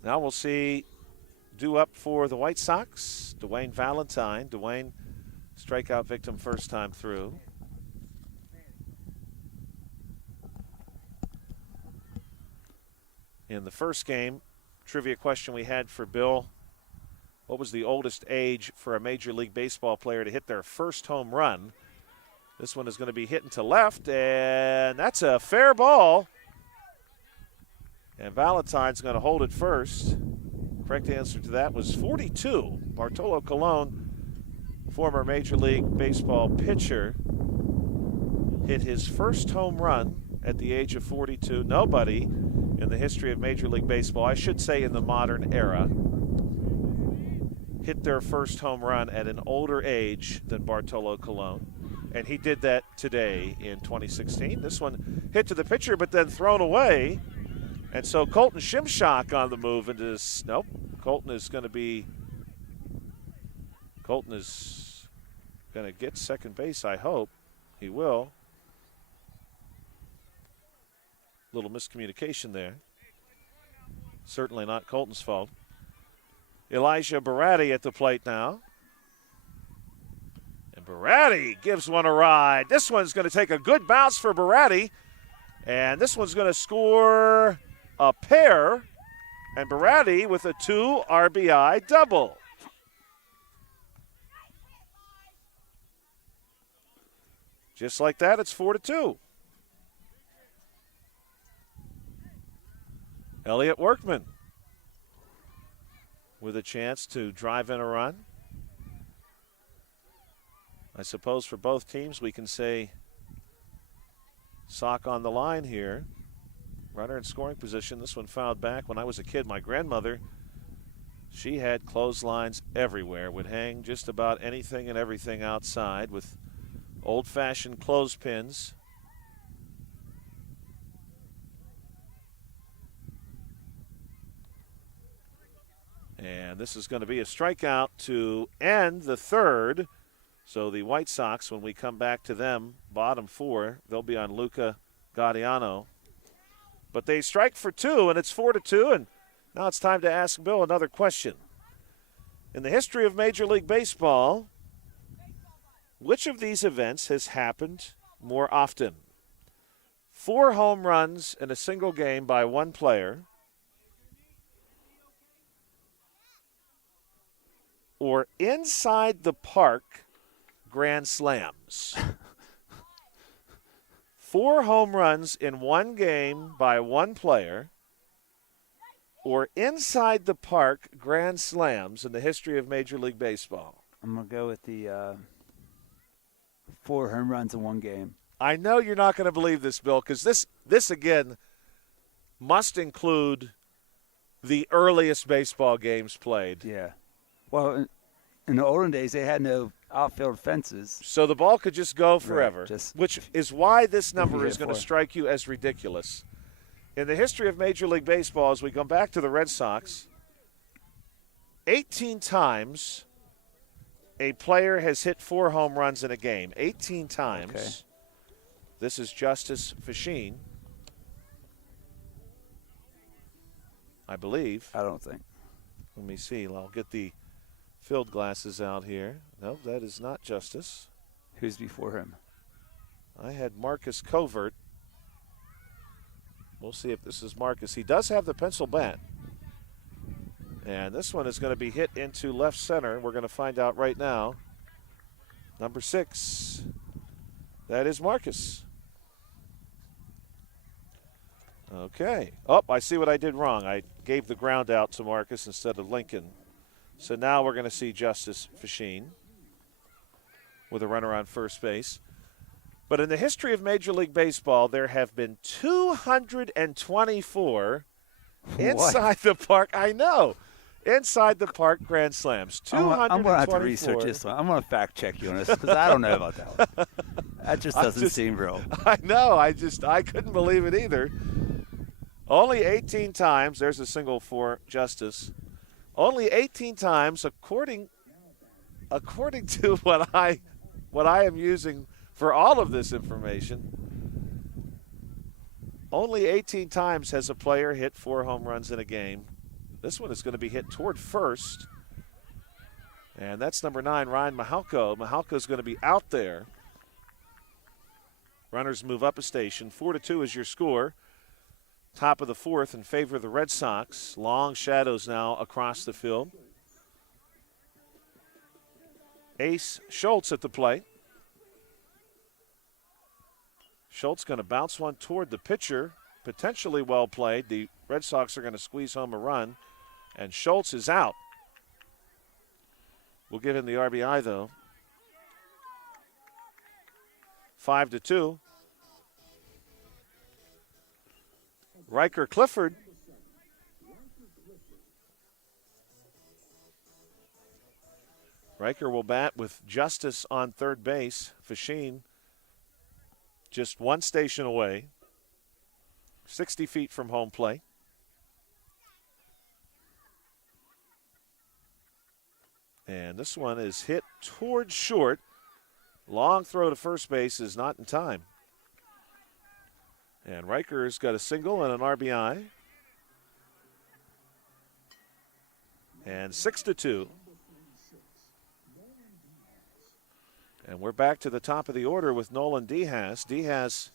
Now we'll see due up for the White Sox, Dwayne Valentine. Dwayne, strikeout victim first time through. In the first game, trivia question we had for Bill, what was the oldest age for a Major League Baseball player to hit their first home run? This one is going to be hitting to left, and that's a fair ball. And Valentine's going to hold it first. Correct answer to that was 42. Bartolo Colon, former Major League Baseball pitcher, hit his first home run at the age of 42. Nobody in the history of Major League Baseball, I should say in the modern era, hit their first home run at an older age than Bartolo Colon. And he did that today in 2016. This one hit to the pitcher, but then thrown away. And so Colton Shimshock on the move into this. Nope. Colton is going to get second base, I hope. He will. Little miscommunication there. Certainly not Colton's fault. Elijah Baratti at the plate now. And Baratti gives one a ride. This one's going to take a good bounce for Baratti. And this one's going to score a pair. And Baratti with a 2 RBI double. Just like that, it's 4-2. Elliott Workman with a chance to drive in a run. I suppose for both teams we can say Sock on the line here. Runner in scoring position. This one fouled back. When I was a kid, my grandmother, she had clotheslines everywhere, would hang just about anything and everything outside with old-fashioned clothespins. And this is going to be a strikeout to end the third. So the White Sox, when we come back to them, bottom 4, they'll be on Luca Gaudiano. But they strike for 2, and it's 4-2. And now it's time to ask Bill another question. In the history of Major League Baseball, which of these events has happened more often? 4 home runs in a single game by one player, or inside the park grand slams? 4 home runs in one game by one player, or inside the park grand slams in the history of Major League Baseball? I'm going to go with the 4 home runs in one game. I know you're not going to believe this, Bill, because this again must include the earliest baseball games played. Yeah. Well, in the olden days, they had no outfield fences. So the ball could just go forever, Right, which is why this number is going to strike you as ridiculous. In the history of Major League Baseball, as we come back to the Red Sox, 18 times a player has hit 4 home runs in a game. 18 times. Okay. This is Justice Fasheen. I believe. I don't think. Let me see. I'll get the field glasses out here. No, that is not Justice. Who's before him? I had Marcus Covert. We'll see if this is Marcus. He does have the pencil bat. And this one is going to be hit into left center. We're going to find out right now. Number 6. That is Marcus. Okay. Oh, I see what I did wrong. I gave the ground out to Marcus instead of Lincoln. So now we're going to see Justice Fasheen with a runner on first base. But in the history of Major League Baseball, there have been 224 inside the park. I know. Inside the park grand slams. 224. I'm going to have to research this one. I'm going to fact check you on this because I don't know about that one. That just doesn't seem real. I know. I couldn't believe it either. Only 18 times. There's a single for Justice. Only 18 times, according to what I am using for all of this information, only 18 times has a player hit 4 home runs in a game. This one is going to be hit toward first. And that's number 9, Ryan Mahalko. Mahalko's going to be out there. Runners move up a station. 4-2 is your score. Top of the 4th in favor of the Red Sox. Long shadows now across the field. Ace Schultz at the plate. Schultz going to bounce one toward the pitcher. Potentially well played. The Red Sox are going to squeeze home a run. And Schultz is out. We'll give him the RBI, though. 5-2. Riker Clifford. Riker will bat with Justice on third base. Fasheen just one station away. 60 feet from home plate. And this one is hit towards short. Long throw to first base is not in time. And Riker's got a single and an RBI. And 6-2. And we're back to the top of the order with Nolan Diaz. Diaz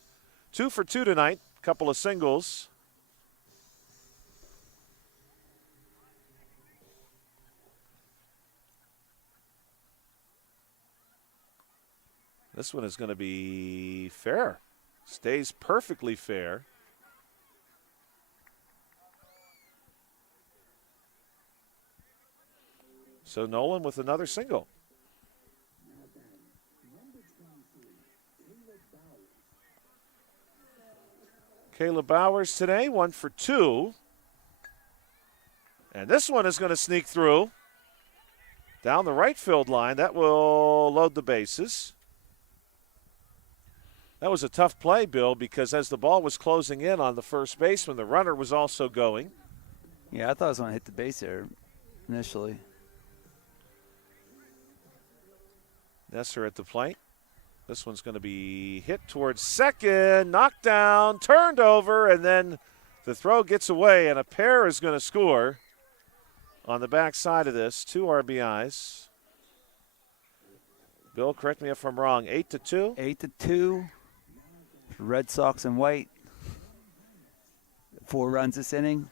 2 for 2 tonight. Couple of singles. This one is going to be fair. Stays perfectly fair. So Nolan with another single. Caleb Bowers today, 1 for 2. And this one is going to sneak through down the right field line. That will load the bases. That was a tough play, Bill, because as the ball was closing in on the first baseman, the runner was also going. Yeah, I thought I was going to hit the base there initially. Nesser at the plate. This one's going to be hit towards second, knocked down, turned over, and then the throw gets away, and a pair is going to score on the backside of this. 2 RBIs. Bill, correct me if I'm wrong. 8-2? 8-2. Red Sox in white. 4 runs this inning.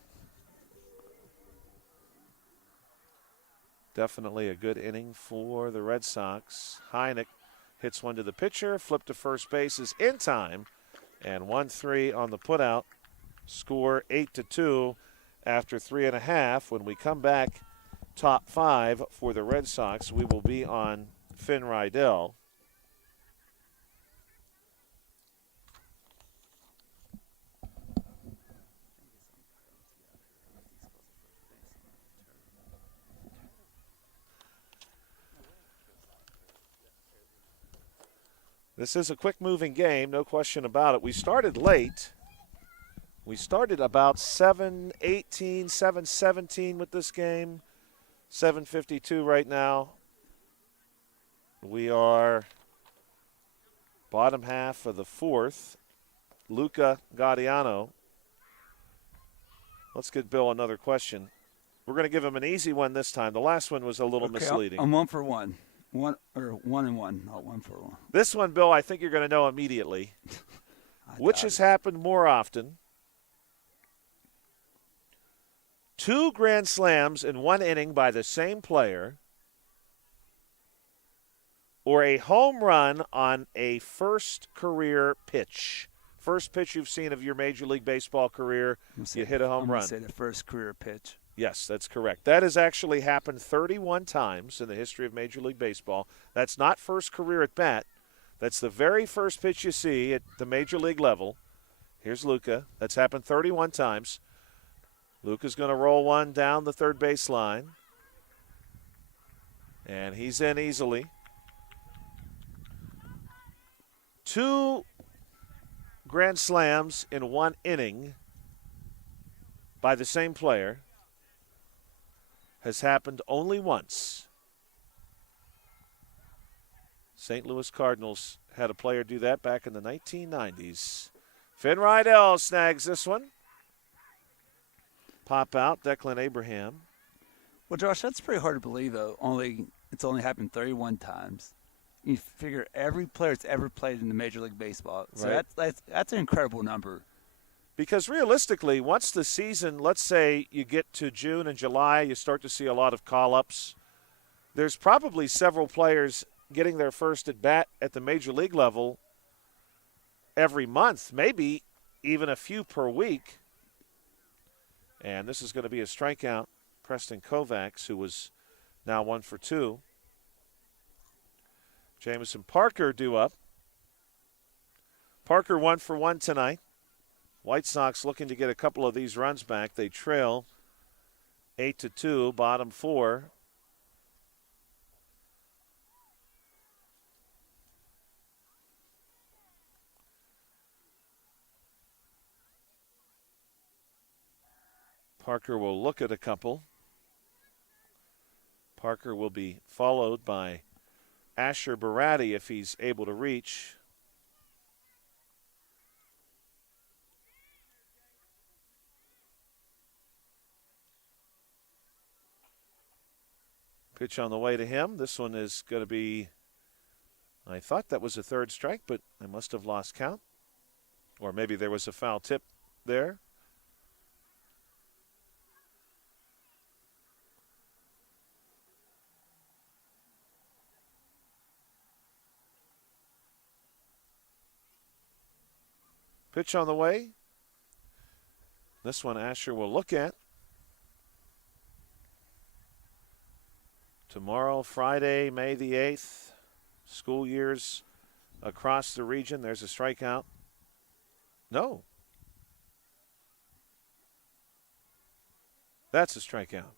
Definitely a good inning for the Red Sox. Heineck hits one to the pitcher. Flip to first base is in time. And 1-3 on the putout. Score 8-2 after 3.5. When we come back, top 5 for the Red Sox, we will be on Finn Rydell. This is a quick-moving game, no question about it. We started late. We started about 7:18, 7:17 with this game. 7:52 right now. We are bottom half of the 4th. Luca Gaudiano Let's get Bill another question. We're going to give him an easy one this time. The last one was a little misleading. I'm 1 for 1. 1 and 1, not 1 for 1. This one, Bill, I think you're going to know immediately. Which has happened more often? 2 grand slams in 1 inning by the same player, or a home run on a first career pitch? First pitch you've seen of your Major League Baseball career, you hit a home run. I'm going to say the first career pitch. Yes, that's correct. That has actually happened 31 times in the history of Major League Baseball. That's not first career at bat. That's the very first pitch you see at the Major League level. Here's Luca. That's happened 31 times. Luca's going to roll one down the third base line. And he's in easily. 2 grand slams in 1 inning by the same player has happened only once. St. Louis Cardinals had a player do that back in the 1990s. Finn Rydell snags this one. Pop out, Declan Abraham. Well, Josh, that's pretty hard to believe, though. It's only happened 31 times. You figure every player that's ever played in the Major League Baseball. So right. That's an incredible number. Because realistically, once the season, let's say you get to June and July, you start to see a lot of call-ups. There's probably several players getting their first at bat at the Major League level every month, maybe even a few per week. And this is going to be a strikeout. Preston Kovacs, who was now 1 for 2. Jamison Parker due up. Parker 1 for 1 tonight. White Sox looking to get a couple of these runs back. They trail 8-2, bottom 4. Parker will look at a couple. Parker will be followed by Asher Baratti if he's able to reach. Pitch on the way to him. This one is going to be, I thought that was a third strike, but I must have lost count. Or maybe there was a foul tip there. Pitch on the way. This one Asher will look at. Tomorrow, Friday, May the 8th, school years across the region. There's a strikeout. No. That's a strikeout.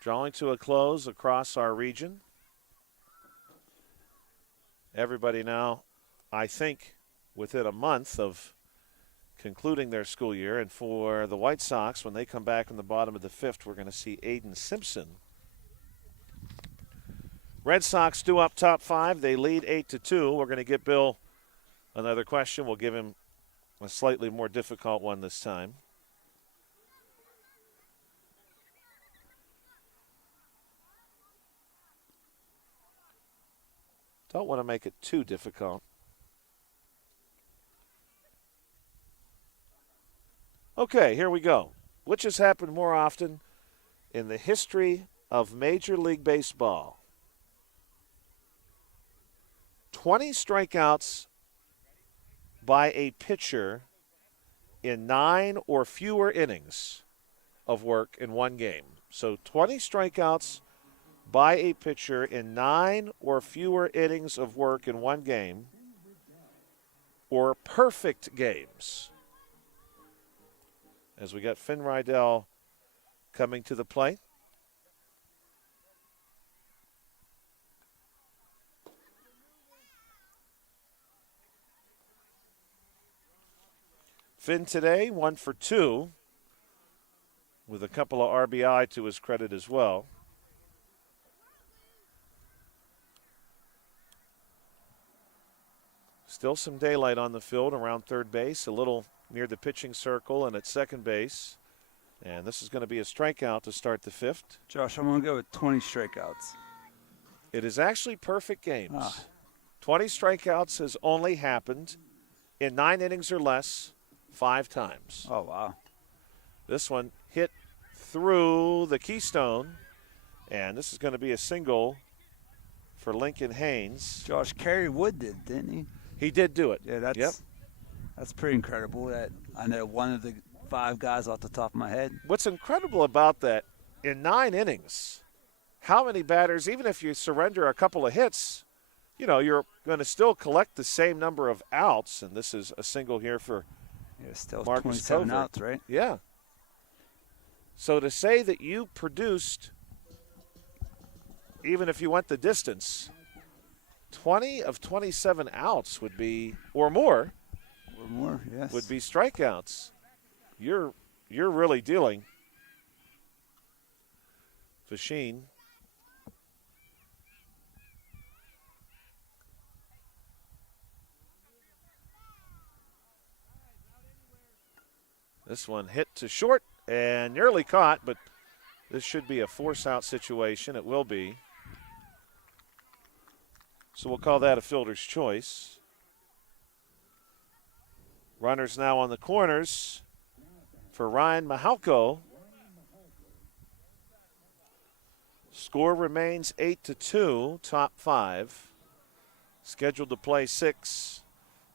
Drawing to a close across our region. Everybody now, I think, within a month of concluding their school year. And for the White Sox, when they come back in the bottom of the 5th, we're going to see Aiden Simpson. Red Sox due up top 5. They lead 8-2. We're going to get Bill another question. We'll give him a slightly more difficult one this time. Don't want to make it too difficult. Okay, here we go. Which has happened more often in the history of Major League Baseball? 20 strikeouts by a pitcher in 9 or fewer innings of work in one game. So 20 strikeouts by a pitcher in 9 or fewer innings of work in one game, or perfect games. As we got Finn Rydell coming to the plate. Finn today, 1 for 2, with a couple of RBI to his credit as well. Still some daylight on the field around third base, a little near the pitching circle and at second base. And this is going to be a strikeout to start the fifth. Josh, I'm going to go with 20 strikeouts. It is actually perfect games. Ah. 20 strikeouts has only happened in 9 innings or less 5 times. Oh, wow. This one hit through the keystone, and this is going to be a single for Lincoln Haynes. Josh, Kerry Wood didn't he? He did do it. Yeah, that's pretty incredible. That I know one of the 5 guys off the top of my head. What's incredible about that, in 9 innings, how many batters, even if you surrender a couple of hits, you're going to still collect the same number of outs, and this is a single here for still Marcus 27 Covert. outs, right? Yeah. So to say that you produced, even if you went the distance, 20 of 27 outs would be, or more, Yes. would be strikeouts. You're really dealing. Fasheen. This one hit to short and nearly caught, but this should be a force-out situation. It will be. So we'll call that a fielder's choice. Runners now on the corners for Ryan Mahalko. Score remains 8-2, top 5. Scheduled to play 6.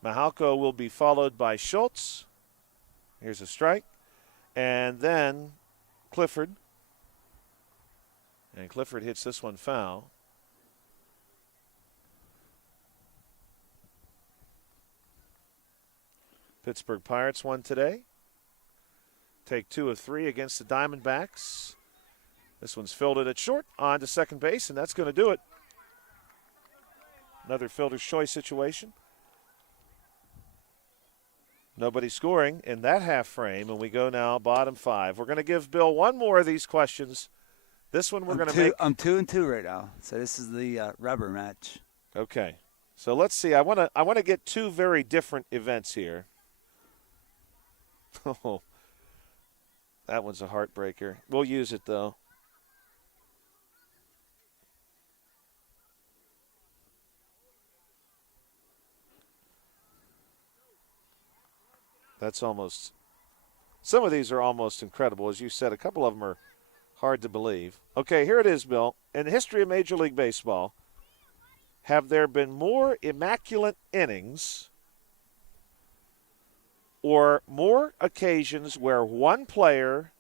Mahalko will be followed by Schultz. Here's a strike. And then Clifford. And Clifford hits this one foul. Pittsburgh Pirates won today. Take 2 of 3 against the Diamondbacks. This one's fielded at short, on to second base, and that's going to do it. Another fielder's choice situation. Nobody scoring in that half frame, and we go now bottom 5. We're going to give Bill one more of these questions. This one we're going to make. I'm 2-2 right now, so this is the rubber match. Okay, so let's see. I want to get 2 very different events here. Oh, that one's a heartbreaker. We'll use it though. That's almost, some of these are almost incredible. As you said, a couple of them are hard to believe. Okay, here it is, Bill. In the history of Major League Baseball, have there been more immaculate innings or more occasions where one player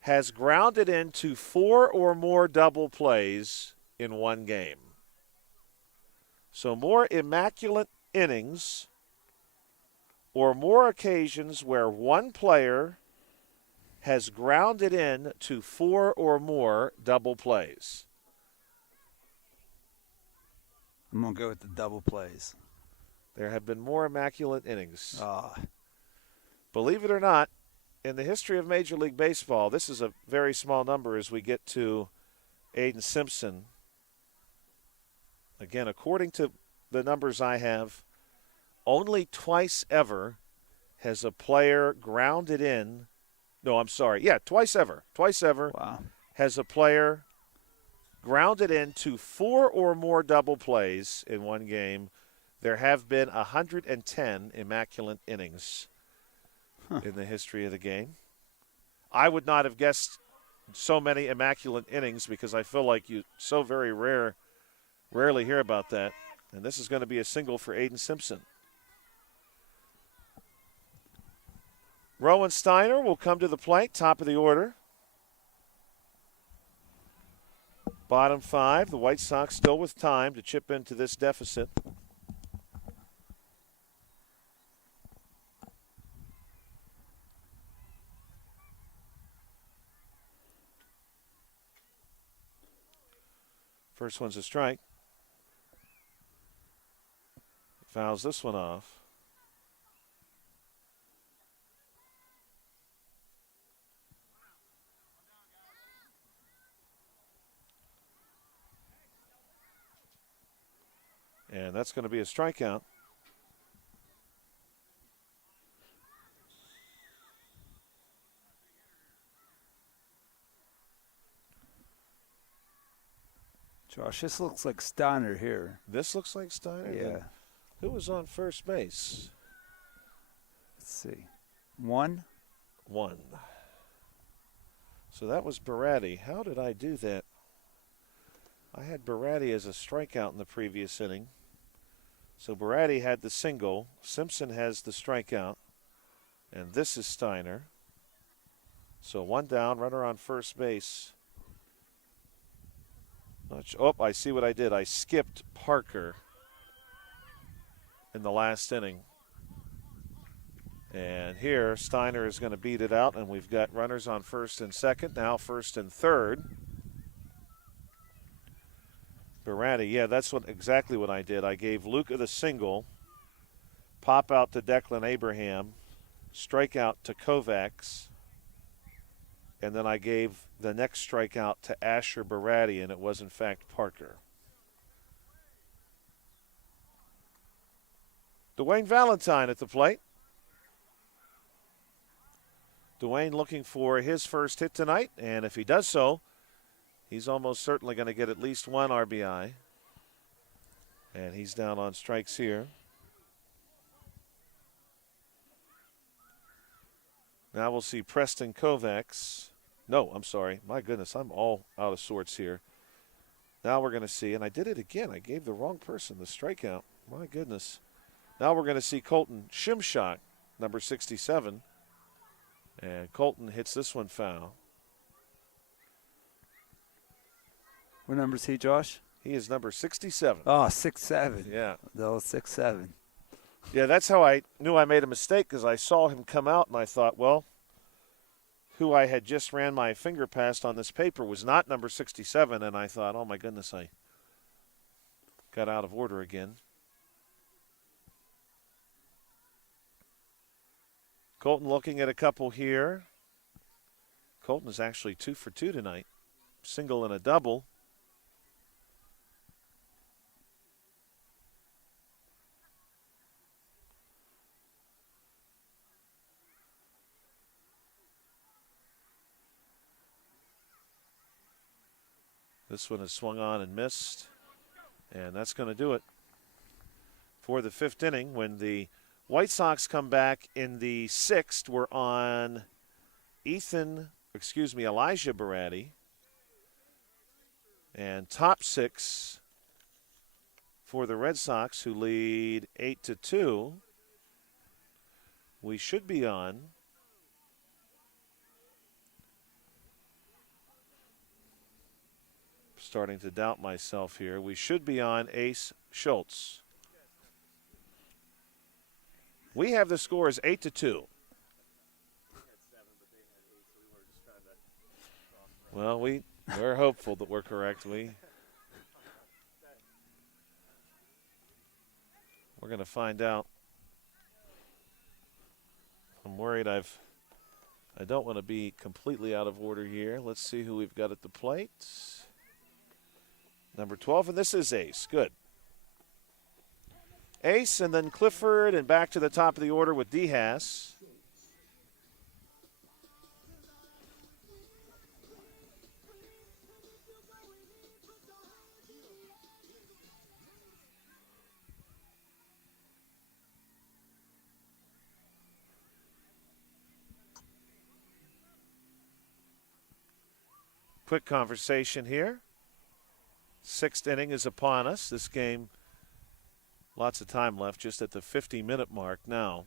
has grounded into 4 or more double plays in one game? So more immaculate innings or more occasions where one player has grounded in to 4 or more double plays. I'm going to go with the double plays. There have been more immaculate innings. Ah. Believe it or not, in the history of Major League Baseball, this is a very small number as we get to Aiden Simpson. Again, according to the numbers I have, only twice ever has a player grounded in. No, I'm sorry. Yeah, twice ever. Twice ever Wow. has a player grounded into 4 or more double plays in one game. There have been 110 immaculate innings in the history of the game. I would not have guessed so many immaculate innings because I feel like you so very rarely hear about that. And this is going to be a single for Aiden Simpson. Rowan Steiner will come to the plate, top of the order. Bottom 5, the White Sox still with time to chip into this deficit. First one's a strike. Fouls this one off. And that's going to be a strikeout. Josh, this looks like Steiner here. This looks like Steiner? Yeah. Who was on first base? Let's see. 1. 1. So that was Baratti. How did I do that? I had Baratti as a strikeout in the previous inning. So Baratti had the single. Simpson has the strikeout. And this is Steiner. So 1 down, runner on first base. Oh, I see what I did. I skipped Parker in the last inning. And here, Steiner is going to beat it out, and we've got runners on first and second, now first and third. Baratti, yeah, that's exactly what I did. I gave Luca the single, pop out to Declan Abraham, strikeout to Kovacs, and then I gave the next strikeout to Asher Baratti, and it was, in fact, Parker. Dwayne Valentine at the plate. Dwayne looking for his first hit tonight, and if he does so, he's almost certainly going to get at least 1 RBI. And he's down on strikes here. Now we'll see Preston Kovacs. No, I'm sorry. My goodness, I'm all out of sorts here. Now we're going to see, and I did it again. I gave the wrong person the strikeout. My goodness. Now we're going to see Colton Shimshot, number 67. And Colton hits this one foul. What number is he, Josh? He is number 67. Oh, 6'7". Yeah. The old 6'7". Yeah, that's how I knew I made a mistake, because I saw him come out and I thought, well, who I had just ran my finger past on this paper was not number 67, and I thought, oh my goodness, I got out of order again. Colton looking at a couple here. Colton is actually 2 for 2 tonight. Single and a double. This one is swung on and missed. And that's going to do it for the 5th inning. When the White Sox come back in the 6th, we're on Elijah Baratti. And top 6 for the Red Sox, who lead 8-2. We should be on starting to doubt myself here. We should be on Ace Schultz. We have the score as 8-2. Well, we're hopeful that we're correct. We're going to find out. I'm worried I don't want to be completely out of order here. Let's see who we've got at the plate. Number 12, and this is Ace. Good. Ace, and then Clifford, and back to the top of the order with DeHaas. Quick conversation here. 6th inning is upon us. This game, lots of time left, just at the 50-minute mark now.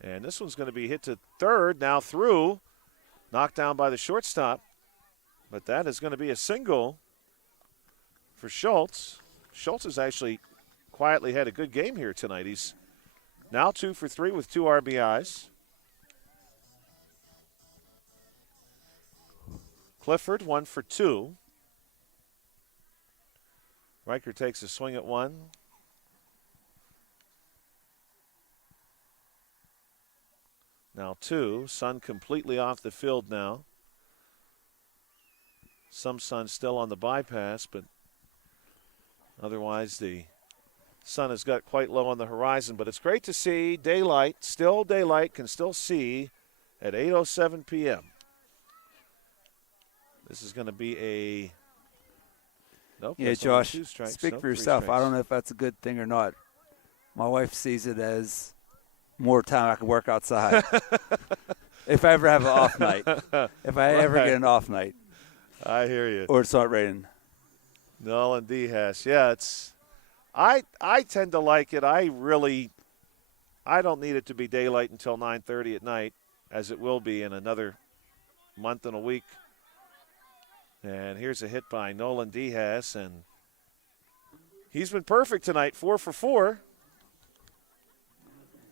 And this one's going to be hit to third, now through, knocked down by the shortstop. But that is going to be a single for Schultz. Schultz has actually quietly had a good game here tonight. He's now 2 for 3 with 2 RBIs. Clifford, 1 for 2. Riker takes a swing at one. Now 2. Sun completely off the field now. Some sun still on the bypass, but otherwise the sun has got quite low on the horizon. But it's great to see daylight, still daylight, can still see at 8:07 p.m. This is going to be a nope. Yeah, That's only Josh, 2 strikes. speak Nope, for 3 yourself. I strikes. don't know if that's a good thing or not. My wife sees it as more time I can work outside. If I ever have an off night. If I ever get an off night. I hear you. Or it's not raining. Nolan Diaz. Yeah, it's I tend to like it. I don't need it to be daylight until 9:30 at night, as it will be in another month and a week. And here's a hit by Nolan Diaz, and he's been perfect tonight, 4 for 4.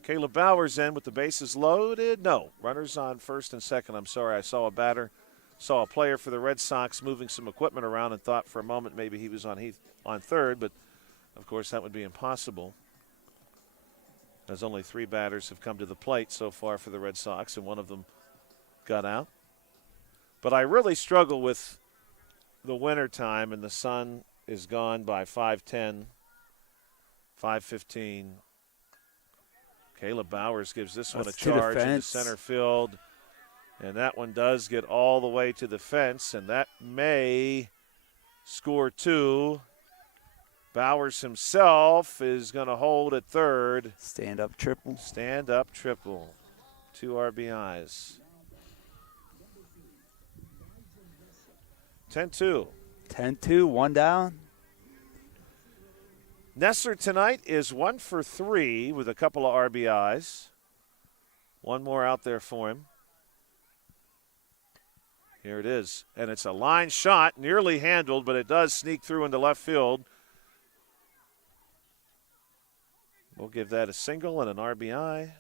Caleb Bowers in with the bases loaded. No, runners on first and second. I'm sorry, I saw a player for the Red Sox moving some equipment around and thought for a moment maybe he was on third, but of course that would be impossible, as only 3 batters have come to the plate so far for the Red Sox, and one of them got out. But I really struggle with the winter time, and the sun is gone by 5:10, 5:15. Caleb Bowers gives this one a charge into center field, and that one does get all the way to the fence, and that may score 2. Bowers himself is going to hold at third. Stand up triple. Stand up triple. 2 RBIs. 10-2. 10-2, 1 down. Nesser tonight is 1 for 3 with a couple of RBIs. One more out there for him. Here it is. And it's a line shot, nearly handled, but it does sneak through into left field. We'll give that a single and an RBI.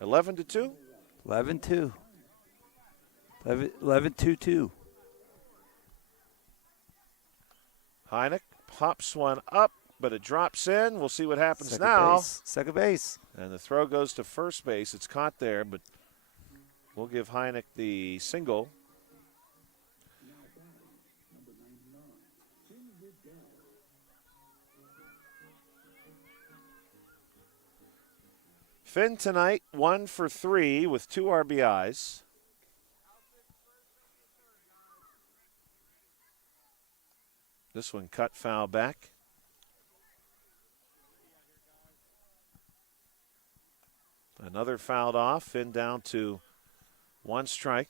(11-2). 11-2. 11-2-2. Heineck pops one up, but it drops in. We'll see what happens Second now. Base. Second base. And the throw goes to first base. It's caught there, but we'll give Heineck the single. Finn tonight, 1 for 3 with 2 RBIs. This one cut foul back. Another fouled off. Finn down to 1 strike.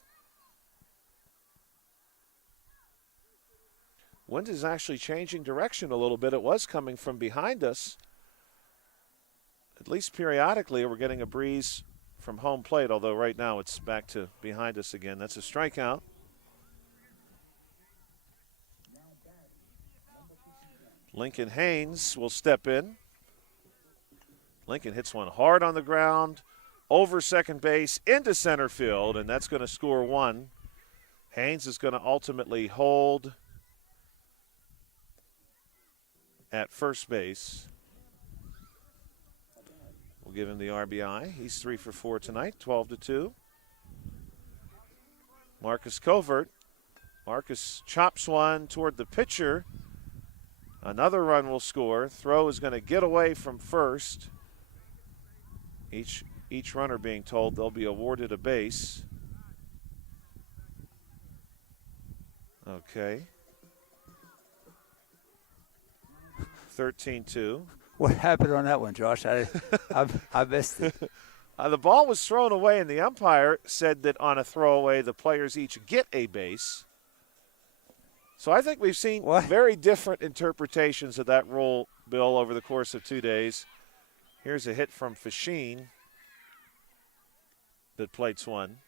Wind is actually changing direction a little bit. It was coming from behind us. At least periodically, we're getting a breeze from home plate, although right now it's back to behind us again. That's a strikeout. Lincoln Haynes will step in. Lincoln hits one hard on the ground, over second base, into center field, and that's going to score 1. Haynes is going to ultimately hold at first base. We'll give him the RBI. He's 3 for 4 tonight, 12-2. Marcus Covert. Marcus chops one toward the pitcher. Another run will score. Throw is going to get away from first. Each runner being told they'll be awarded a base. Okay. 13-2. What happened on that one, Josh? I missed it. The ball was thrown away, and the umpire said that on a throwaway, the players each get a base. So I think we've seen very different interpretations of that rule, Bill, over the course of 2 days. Here's a hit from Fasheen that plates one.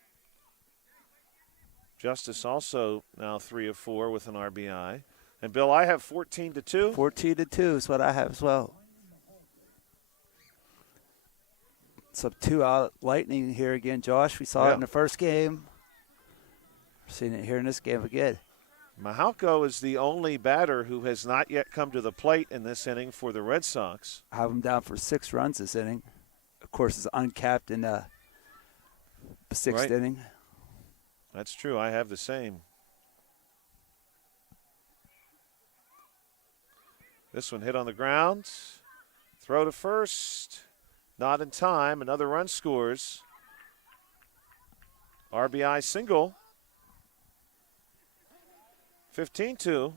Justice also now 3 of 4 with an RBI. And, Bill, I have 14-2. 14-2 is what I have as well. Some 2-out lightning here again, Josh. We saw it in the first game. We're seeing it here in this game again. Mahalko is the only batter who has not yet come to the plate in this inning for the Red Sox. I have him down for 6 runs this inning. Of course, it's uncapped in the 6th inning. That's true. I have the same. This one hit on the ground. Throw to first. Not in time. Another run scores. RBI single. 15-2.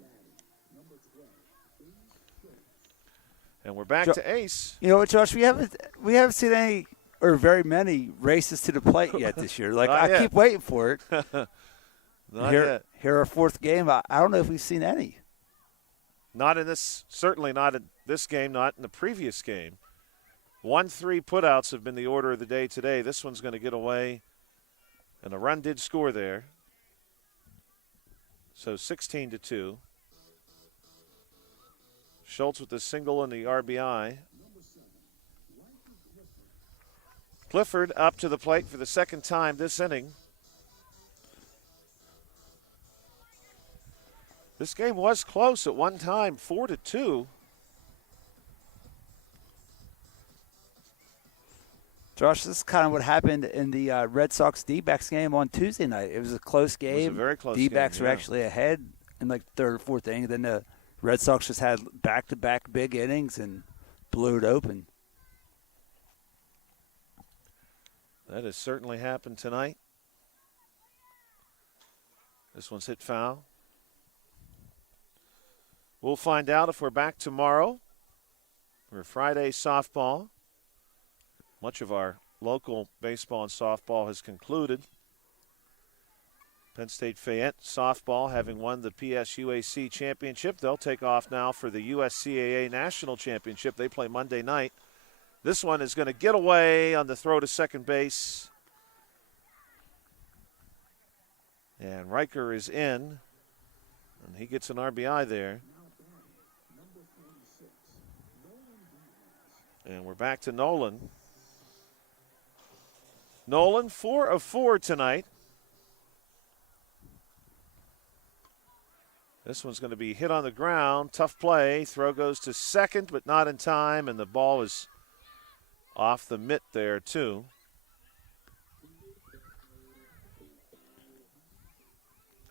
And we're back to Ace. You know what, Josh? We haven't seen any or very many races to the plate yet this year. Like I keep waiting for it. Not yet. Here our fourth game. I don't know if we've seen any. Not in this. Certainly not in this game. Not in the previous game. 1-3 putouts have been the order of the day today. This one's going to get away, and a run did score there. So 16-2. Schultz with the single and the RBI. Clifford up to the plate for the second time this inning. This game was close at one time, 4-2. Josh, this is kind of what happened in the Red Sox D-backs game on Tuesday night. It was a close game. It was a very close D-backs game, were actually ahead in like third or fourth inning. Then the Red Sox just had back-to-back big innings and blew it open. That has certainly happened tonight. This one's hit foul. We'll find out if we're back tomorrow for Friday softball. Much of our local baseball and softball has concluded. Penn State Fayette softball having won the PSUAC championship. They'll take off now for the USCAA national championship. They play Monday night. This one is going to get away on the throw to second base. And Riker is in. And he gets an RBI there. And we're back to Nolan. Nolan, 4 of 4 tonight. This one's going to be hit on the ground. Tough play. Throw goes to second, but not in time, and the ball is off the mitt there, too.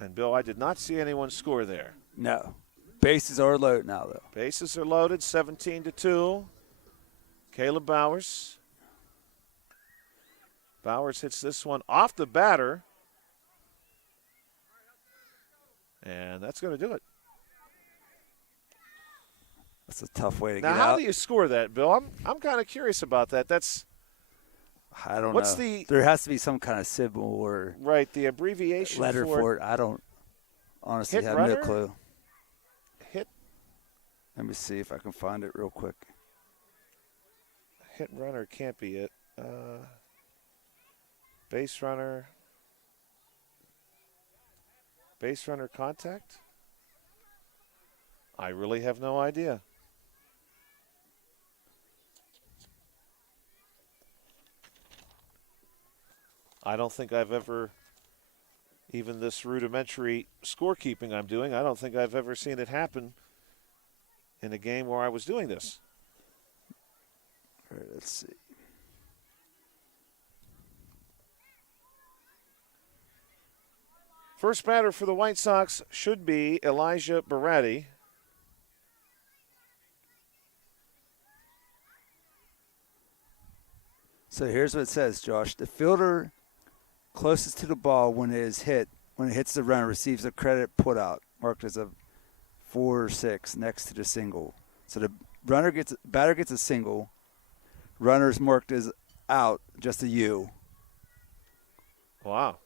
And, Bill, I did not see anyone score there. No. Bases are loaded now, though. Bases are loaded, 17-2. Caleb Bowers. Bowers hits this one off the batter. And that's going to do it. That's a tough way to now, get out. Now, how do you score that, Bill? I'm kind of curious about that. I don't know. There has to be some kind of symbol or the abbreviation letter for it. I don't honestly have no clue. Let me see if I can find it real quick. Hit and runner can't be it. Base runner contact? I really have no idea. I don't think I've ever, even this rudimentary scorekeeping I'm doing, I don't think I've ever seen it happen in a game where I was doing this. All right, let's see. First batter for the White Sox should be Elijah Baratti. So here's what it says, Josh. The fielder closest to the ball when it hits the runner, receives a credit put out, marked as a 4 or 6 next to the single. So the batter gets a single. Runner's marked as out, just a U. Wow.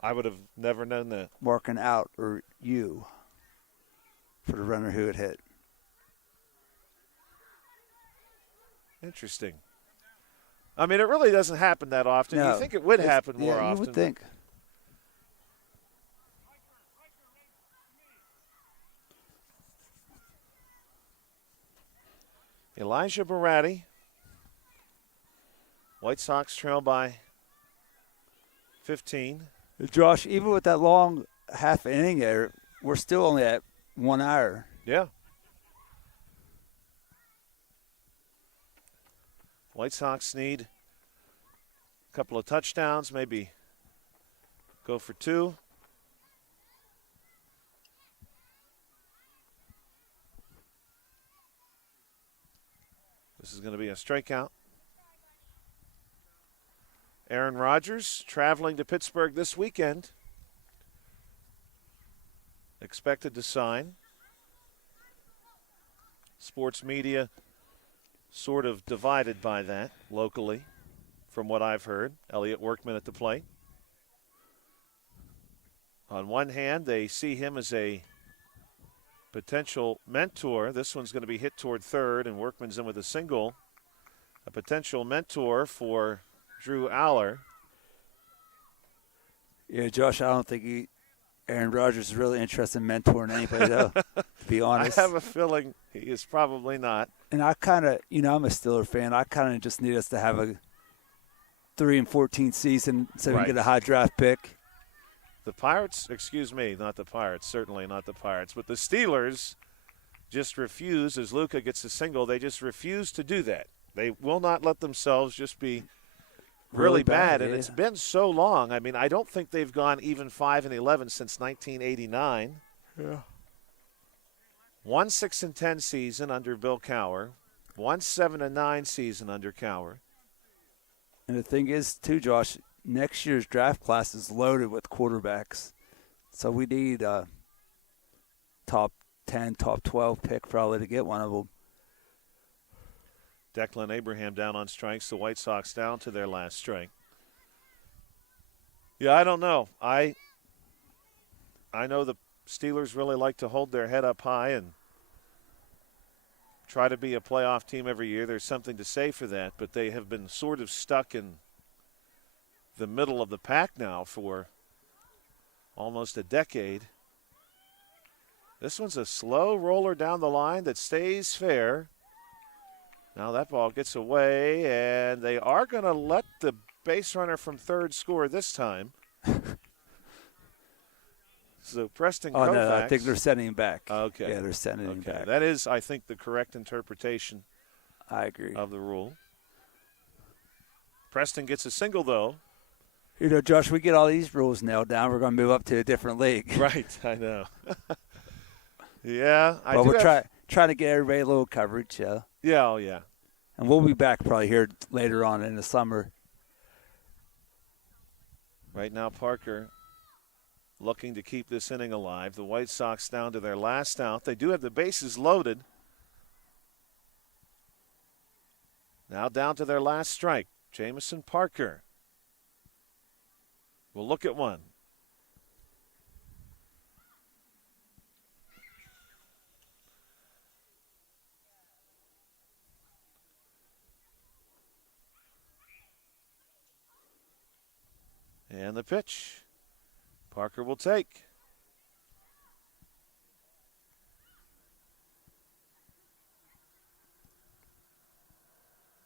I would have never known that. Marking out or U for the runner who had hit. Interesting. I mean, it really doesn't happen that often. No, you think it would happen more often. Yeah, you would think. Elijah Baratti. White Sox trail by 15. Josh, even with that long half inning there, we're still only at 1 hour. Yeah. White Sox need a couple of touchdowns, maybe go for 2. This is going to be a strikeout. Aaron Rodgers traveling to Pittsburgh this weekend. Expected to sign. Sports media sort of divided by that locally, from what I've heard. Elliott Workman at the plate. On one hand, they see him as a potential mentor. This one's going to be hit toward third, and Workman's in with a single. A potential mentor for Drew Aller. Yeah, Josh, I don't think Aaron Rodgers is really interested in mentoring anybody, though, to be honest. I have a feeling he is probably not. And I kind of, I'm a Steeler fan. I kind of just need us to have a 3-14 season so we can get a high draft pick. The Pirates, not the Pirates, certainly not the Pirates, but the Steelers just refuse, as Luka gets a single, they just refuse to do that. They will not let themselves just be really bad. And it's been so long. I mean, I don't think they've gone even 5-11 since 1989. Yeah. 1-6-10 season under Bill Cowher. 1-7-9 season under Cowher. And the thing is, too, Josh, next year's draft class is loaded with quarterbacks. So we need a top 10, top 12 pick probably to get one of them. Declan Abraham down on strikes. The White Sox down to their last strike. Yeah, I don't know. I know the Steelers really like to hold their head up high and try to be a playoff team every year. There's something to say for that, but they have been sort of stuck in the middle of the pack now for almost a decade. This one's a slow roller down the line that stays fair. Now that ball gets away, and they are going to let the base runner from third score this time. So Preston Koufax. Oh, no, I think they're sending him back. Okay. Yeah, they're sending him back. That is, I think, the correct interpretation I agree. of the rule. Preston gets a single, though. Josh, we get all these rules nailed down, we're going to move up to a different league. Right, I know. Yeah. Well, we're trying to get everybody a little coverage, yeah. Yeah, oh, yeah. And we'll be back probably here later on in the summer. Right now, Parker looking to keep this inning alive. The White Sox down to their last out. They do have the bases loaded. Now down to their last strike. Jamison Parker. We'll look at one. And the pitch. Parker will take.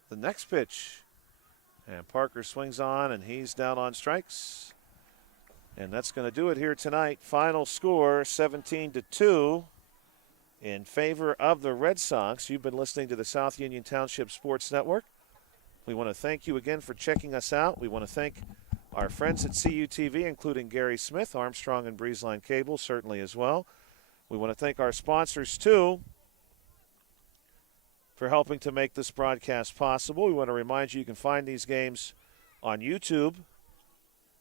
The next pitch. And Parker swings on, and he's down on strikes. And that's going to do it here tonight. Final score, 17-2 in favor of the Red Sox. You've been listening to the South Union Township Sports Network. We want to thank you again for checking us out. We want to thank our friends at CUTV, including Gary Smith, Armstrong and Breezeline Cable, certainly as well. We want to thank our sponsors, too, for helping to make this broadcast possible. We want to remind you can find these games on YouTube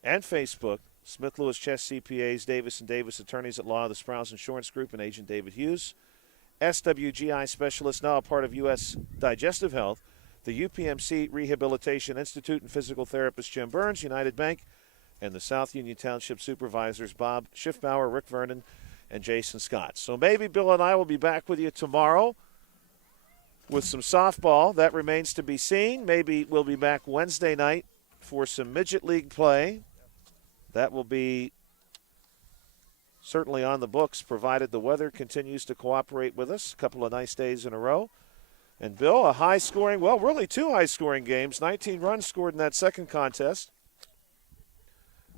and Facebook. Smith Lewis Chess CPAs, Davis & Davis Attorneys at Law, the Sprouse Insurance Group, and Agent David Hughes. SWGI Specialist, now a part of U.S. Digestive Health. The UPMC Rehabilitation Institute and physical therapist Jim Burns, United Bank, and the South Union Township Supervisors Bob Schiffbauer, Rick Vernon, and Jason Scott. So maybe Bill and I will be back with you tomorrow with some softball. That remains to be seen. Maybe we'll be back Wednesday night for some midget league play. That will be certainly on the books, provided the weather continues to cooperate with us. A couple of nice days in a row. And, Bill, a high-scoring, well, really two high-scoring games. 19 runs scored in that second contest.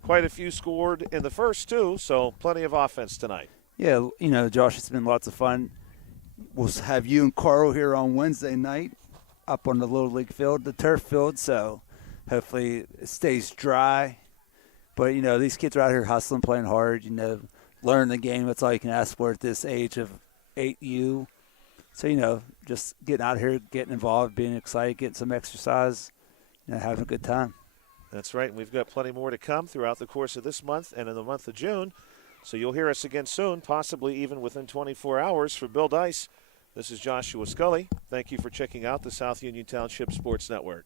Quite a few scored in the first, too, so plenty of offense tonight. Yeah, Josh, it's been lots of fun. We'll have you and Carl here on Wednesday night up on the Little League field, the turf field, so hopefully it stays dry. But, these kids are out here hustling, playing hard, learning the game. That's all you can ask for at this age of 8U. So, just getting out here, getting involved, being excited, getting some exercise, having a good time. That's right. We've got plenty more to come throughout the course of this month and in the month of June. So you'll hear us again soon, possibly even within 24 hours. For Bill Dice, this is Joshua Scully. Thank you for checking out the South Union Township Sports Network.